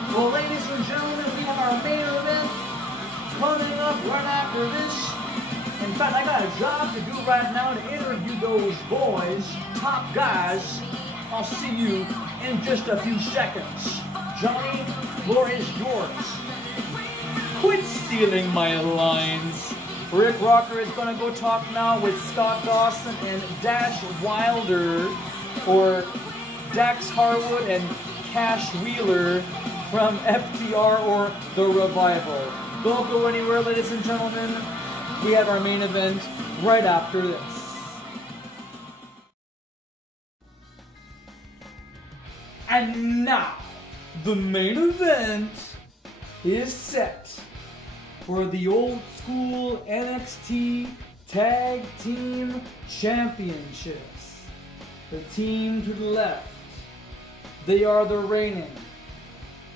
Well, ladies and gentlemen, we have our main event coming up right after this. In fact, I got a job to do right now to interview those boys, top guys. I'll see you in just a few seconds. Johnny, floor is yours. Quit stealing my lines. Rick Rocker is going to go talk now with Scott Dawson and Dash Wilder, or Dax Harwood and Cash Wheeler from FTR or The Revival. Don't go anywhere, ladies and gentlemen. We have our main event right after this. And now, the main event is set for the old school NXT Tag Team Championships. The team to the left, they are the reigning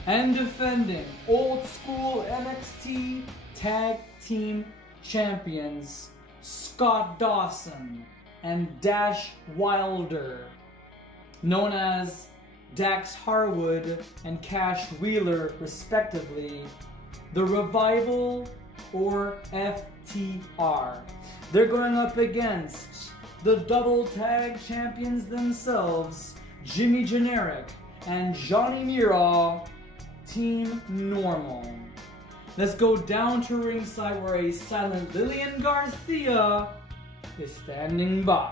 and defending old school NXT Tag Team Champions, Scott Dawson and Dash Wilder, known as Dax Harwood and Cash Wheeler, respectively. The Revival, or FTR. They're going up against the double tag champions themselves, Jimmy Generic and Johnny Mera, Team Normal. Let's go down to ringside where a silent Lillian Garcia is standing by.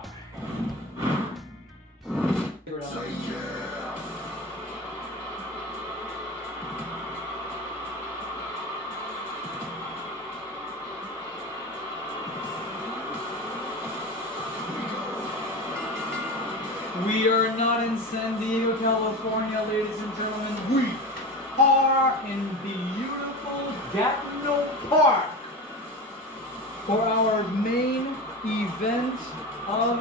We are not in San Diego, California, ladies and gentlemen. We are in beautiful Gatineau Park for our main event of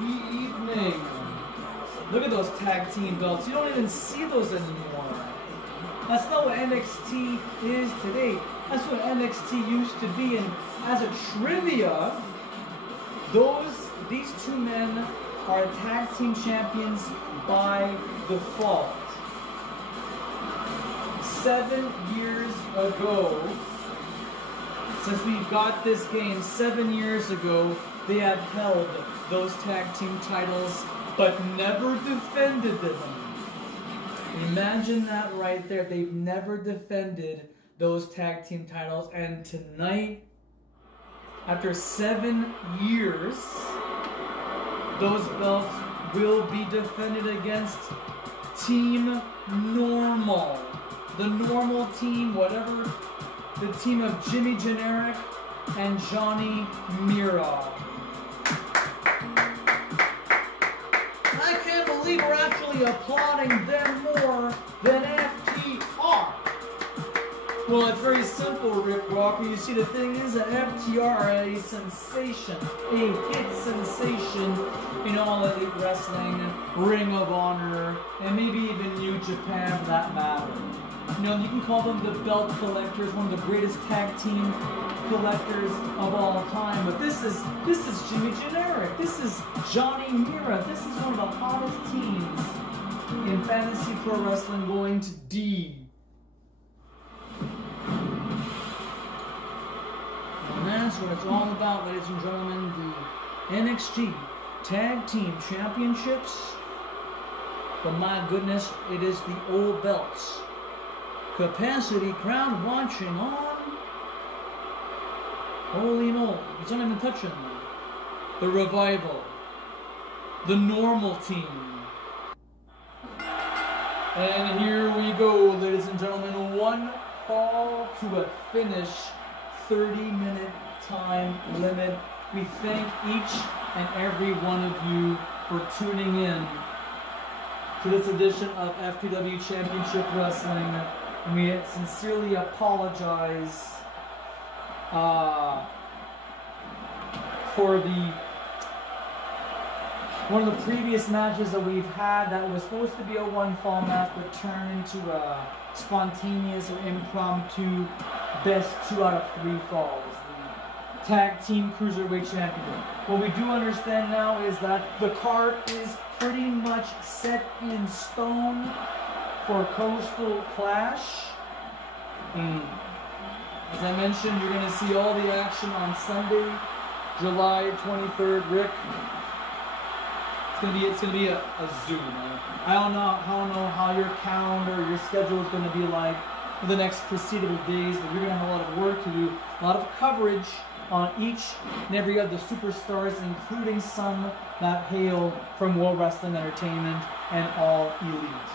the evening. Look at those tag team belts. You don't even see those anymore. That's not what NXT is today. That's what NXT used to be. And as a trivia, these two men are tag team champions by default. 7 years ago, since we got this game, 7 years ago, they have held those tag team titles, but never defended them. Imagine that right there. They've never defended those tag team titles, and tonight, after 7 years, those belts will be defended against Team Normal. The Normal team, whatever, the team of Jimmy Generic and Johnny Mera. I can't believe we're actually applauding them more than FTR. Well, it's very simple, Rick Walker. You see, the thing is that FTR are a sensation, a hit sensation in all elite wrestling, Ring of Honor, and maybe even New Japan for that matter. You know, you can call them the belt collectors, one of the greatest tag team collectors of all time. But this is Jimmy Generic. This is Johnny Mera. This is one of the hottest teams in fantasy pro wrestling going to D. And that's what it's all about, ladies and gentlemen. The NXT Tag Team Championships. But my goodness, it is the old belts. Capacity crowd watching on. Holy moly, it's not even touching them. The Revival. The Normal Team. And here we go, ladies and gentlemen. One fall to a finish. 30-minute time limit. We thank each and every one of you for tuning in to this edition of FPW Championship Wrestling. And we sincerely apologize for one of the previous matches that we've had that was supposed to be a one-fall match but turned into a spontaneous or impromptu best 2 out of 3 falls. The Tag Team Cruiserweight Championship. What we do understand now is that the card is pretty much set in stone for Coastal Clash. As I mentioned, you're going to see all the action on Sunday, July 23rd. Rick, it's gonna be a Zoom. I don't know how your calendar, your schedule is going to be like for the next foreseeable days, but you're going to have a lot of work to do, a lot of coverage on each and every of the superstars, including some that hail from World Wrestling Entertainment and All Elite.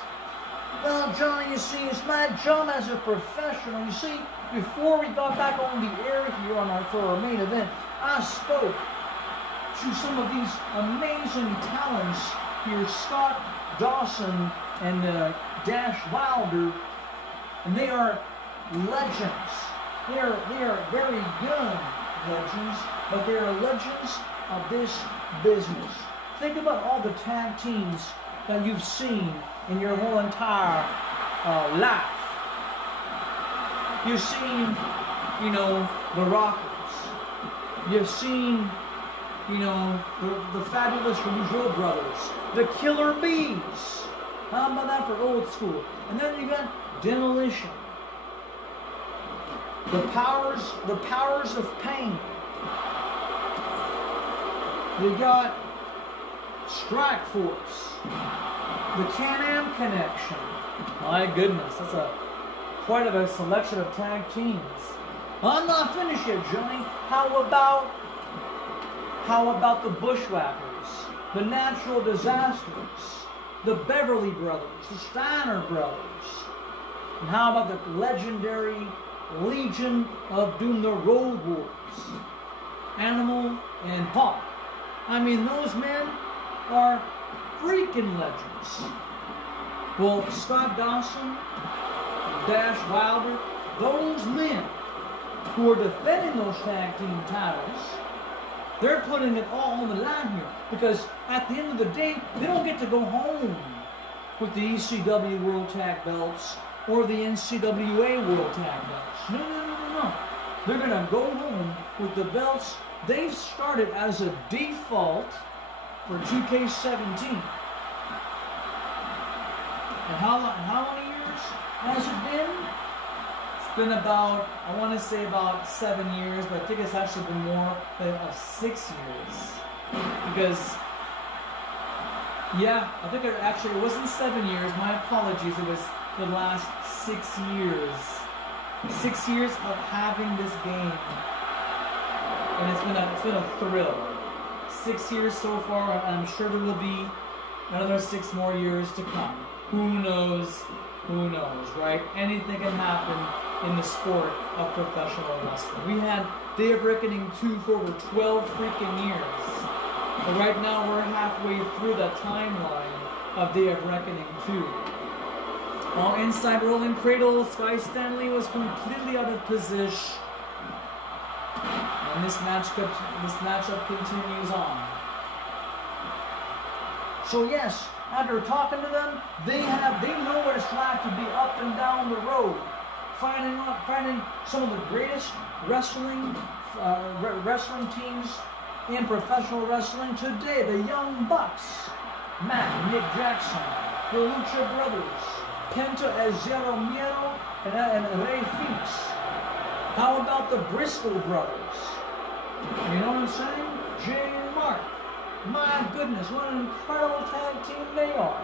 Well, Johnny, you see, it's my job as a professional. You see, before we got back on the air here for our main event, I spoke to some of these amazing talents here, Scott, Dawson, and Dash Wilder, and they are legends. They are very young legends, but they are legends of this business. Think about all the tag teams that you've seen in your whole entire life. You've seen, you know, the Rockers. You've seen, you know, the fabulous Rougeau brothers, the Killer Bees. How about that for old school? And then you got Demolition. The powers of pain. You got Strike Force. The Can-Am Connection. My goodness, that's quite a selection of tag teams. I'm not finished yet, Johnny. How about the Bushwhackers, the Natural Disasters, the Beverly Brothers, the Steiner Brothers, and how about the legendary Legion of Doom, the Road Wars, Animal and Hawk? I mean, those men are freaking legends. Well, Scott Dawson, Dash Wilder, those men who are defending those tag team titles, they're putting it all on the line here, because at the end of the day, they don't get to go home with the ECW World Tag Belts or the NCWA World Tag Belts. No. They're going to go home with the belts they've started as a default for 2K17. And how many years has it been? It's been about, I want to say about 7 years, but I think it's actually been more than 6 years. Because, yeah, I think it wasn't 7 years. My apologies. It was the last 6 years. 6 years of having this game. And it's been a thrill. 6 years so far, and I'm sure there will be another 6 more years to come. Who knows? Who knows, right? Anything can happen in the sport of professional wrestling. We had Day of Reckoning 2 for over 12 freaking years. But right now we're halfway through that timeline of Day of Reckoning 2. While inside rolling cradle, Sky Stanley was completely out of position. And this matchup continues on. So yes, after talking to them, they know what it's like to be up and down the road, finding some of the greatest wrestling teams in professional wrestling today. The Young Bucks, Matt, Nick Jackson, the Lucha Brothers, Penta Azero Miedo, and Rey Fenix. How about the Bristol Brothers? You know what I'm saying? Jay and Mark. My goodness, what an incredible tag team they are.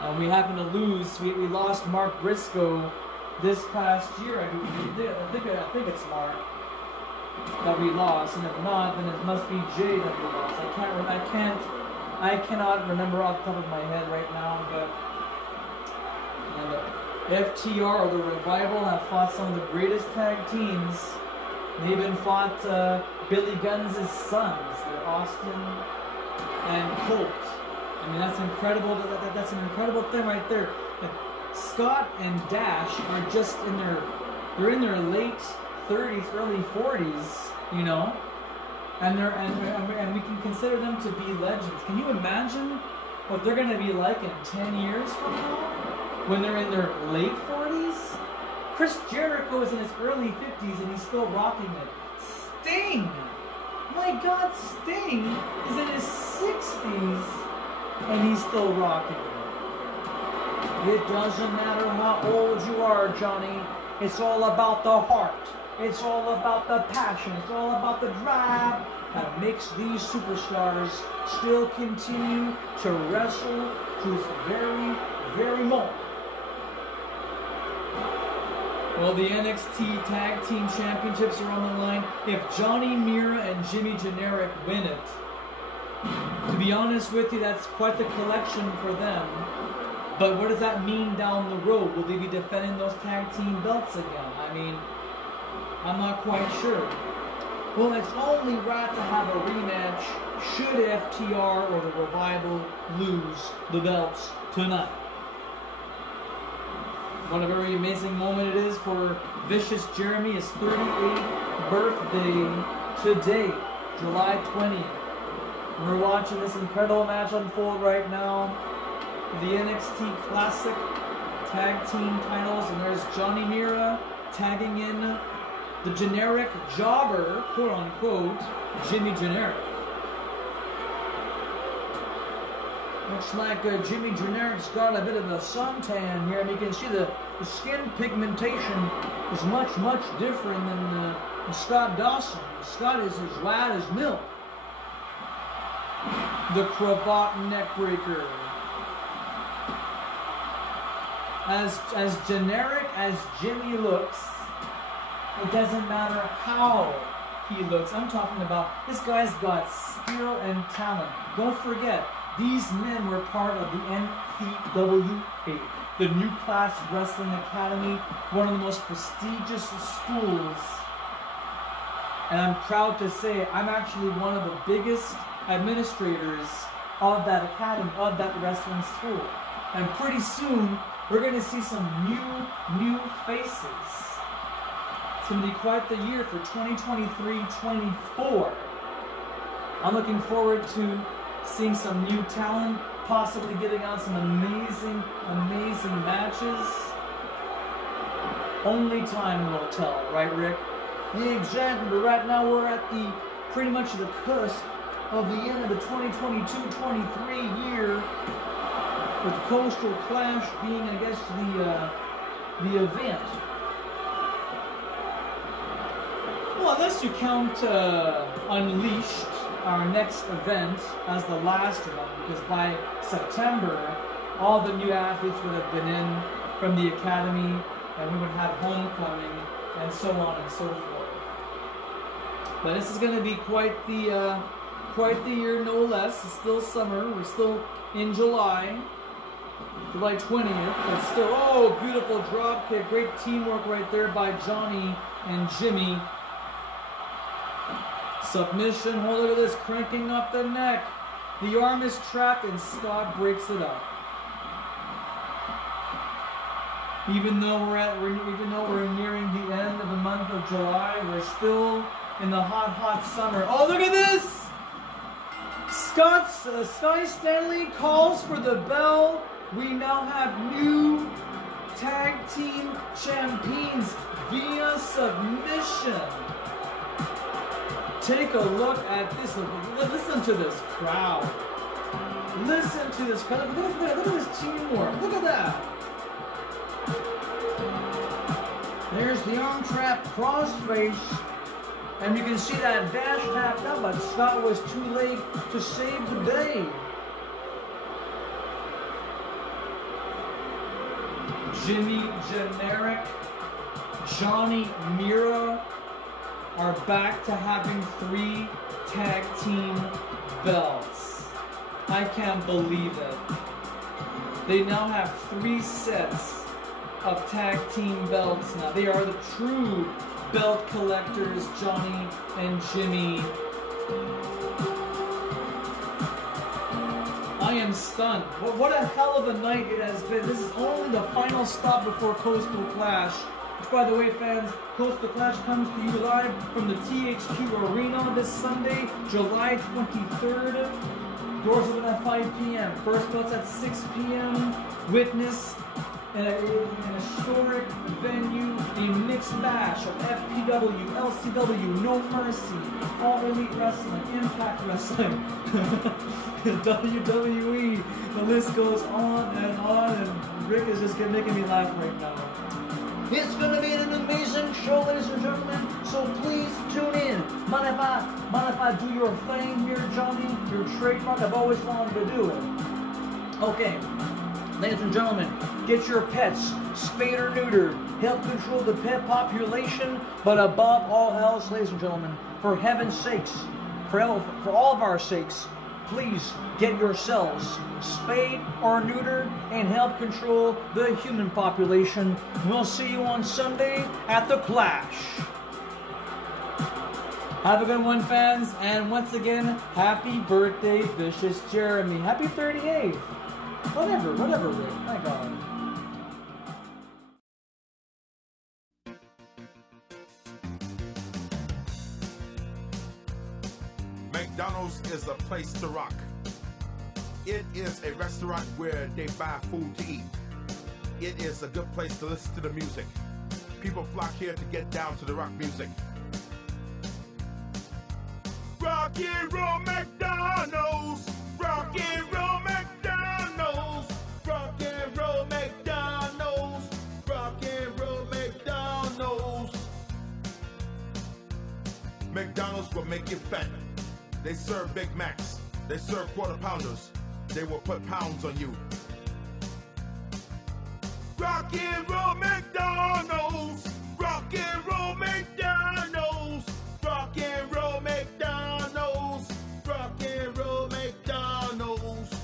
And we happen to lose. We lost Mark Briscoe this past year. I think it's Mark that we lost, and if not, then it must be Jay that we lost. I cannot remember off the top of my head right now, but FTR or the Revival have fought some of the greatest tag teams. They even fought Billy Gunn's sons, they're Austin and Colt. I mean, that's incredible. That's an incredible thing right there. Scott and Dash are just they're in their late 30s, early 40s, you know, and we can consider them to be legends. Can you imagine what they're going to be like in 10 years from now when they're in their late 40s? Chris Jericho is in his early 50s and he's still rocking it. Sting! My God, Sting is in his 60s and he's still rocking it. It doesn't matter how old you are, Johnny. It's all about the heart. It's all about the passion. It's all about the drive that makes these superstars still continue to wrestle to this very, very moment. Well, the NXT Tag Team Championships are on the line. If Johnny Mera and Jimmy Generic win it, to be honest with you, that's quite the collection for them. But what does that mean down the road? Will they be defending those tag team belts again? I mean, I'm not quite sure. Well, it's only right to have a rematch should FTR or the Revival lose the belts tonight. What a very amazing moment it is for Vicious Jeremy, his 38th birthday today, July 20th. We're watching this incredible match unfold right now. The NXT Classic Tag Team titles, and there's Johnny Mera tagging in the generic jobber, quote unquote, Jimmy Generic. Looks like Jimmy Generic's got a bit of a suntan here, and you can see the skin pigmentation is much, much different than Scott Dawson. Scott is as white as milk. The cravat neckbreaker. As generic as Jimmy looks, it doesn't matter how he looks. I'm talking about this guy's got skill and talent. Don't forget, these men were part of the NXT, the New Class Wrestling Academy, one of the most prestigious schools. And I'm proud to say I'm actually one of the biggest administrators of that academy, of that wrestling school. And pretty soon, we're going to see some new faces. It's going to be quite the year for 2023-24. I'm looking forward to seeing some new talent, possibly getting on some amazing, amazing matches. Only time will tell, right, Rick? Exactly, but right now we're at pretty much the cusp of the end of the 2022-23 year, with Coastal Clash being, I guess, the event. Well, unless you count Unleashed, our next event, as the last one, because by September, all the new athletes would have been in from the academy, and we would have homecoming, and so on and so forth. But this is going to be quite the year, no less. It's still summer. We're still in July 20th, but still, oh, beautiful drop kick. Great teamwork right there by Johnny and Jimmy. Submission, oh, look at this, cranking up the neck. The arm is trapped and Scott breaks it up. Even though we're nearing the end of the month of July, we're still in the hot summer. Oh, look at this! Sky Stanley calls for the bell. We now have new tag team champions via submission. Take a look at this. Listen to this crowd. Listen to this crowd. Look at this teamwork. Look at that. There's the arm trap crossface. And you can see that dash tapped out, but Scott was too late to save the day. Jimmy Generic, Johnny Mera are back to having 3 tag team belts. I can't believe it. They now have 3 sets of tag team belts now. They are the true belt collectors, Johnny and Jimmy. I am stunned. What a hell of a night it has been. This is only the final stop before Coastal Clash. Which, by the way, fans, Coastal Clash comes to you live from the THQ Arena this Sunday, July 23rd. Doors open at 5 p.m. First belts at 6 p.m. Witness an historic venue, a mixed match of FPW, LCW, No Mercy, All Elite Wrestling, Impact Wrestling, WWE. The list goes on, and Rick is just making me laugh right now. It's going to be an amazing show, ladies and gentlemen, so please tune in. Mind if I do your thing here, Johnny? Your trademark? I've always wanted to do it. Okay. Ladies and gentlemen, get your pets spayed or neutered. Help control the pet population, but above all else, ladies and gentlemen, for heaven's sakes, for all of our sakes, please get yourselves spayed or neutered and help control the human population. We'll see you on Sunday at the Clash. Have a good one, fans, and once again, happy birthday, Vicious Jeremy. Happy 38th. Whatever, Rick. My God. McDonald's is a place to rock. It is a restaurant where they buy food to eat. It is a good place to listen to the music. People flock here to get down to the rock music. Rock and roll McDonald's! Rock and roll McDonald's! Rock and roll McDonald's! Rock and roll McDonald's! McDonald's will make you fat. They serve Big Macs. They serve quarter pounders. They will put pounds on you. Rock and roll McDonald's! Rock and roll McDonald's! Rock and roll McDonald's! Rock and roll McDonald's!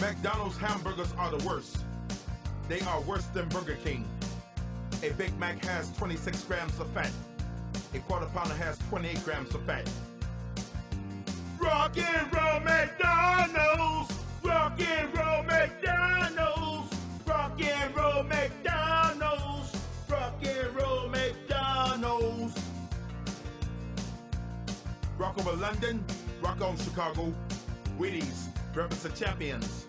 McDonald's hamburgers are the worst. They are worse than Burger King. A Big Mac has 26 grams of fat. A quarter pounder has 28 grams of fat. Rock and roll McDonald's! Rock and roll McDonald's! Rock and roll McDonald's! Rock and roll McDonald's! Rock over London, rock on Chicago. Wheaties, represent champions.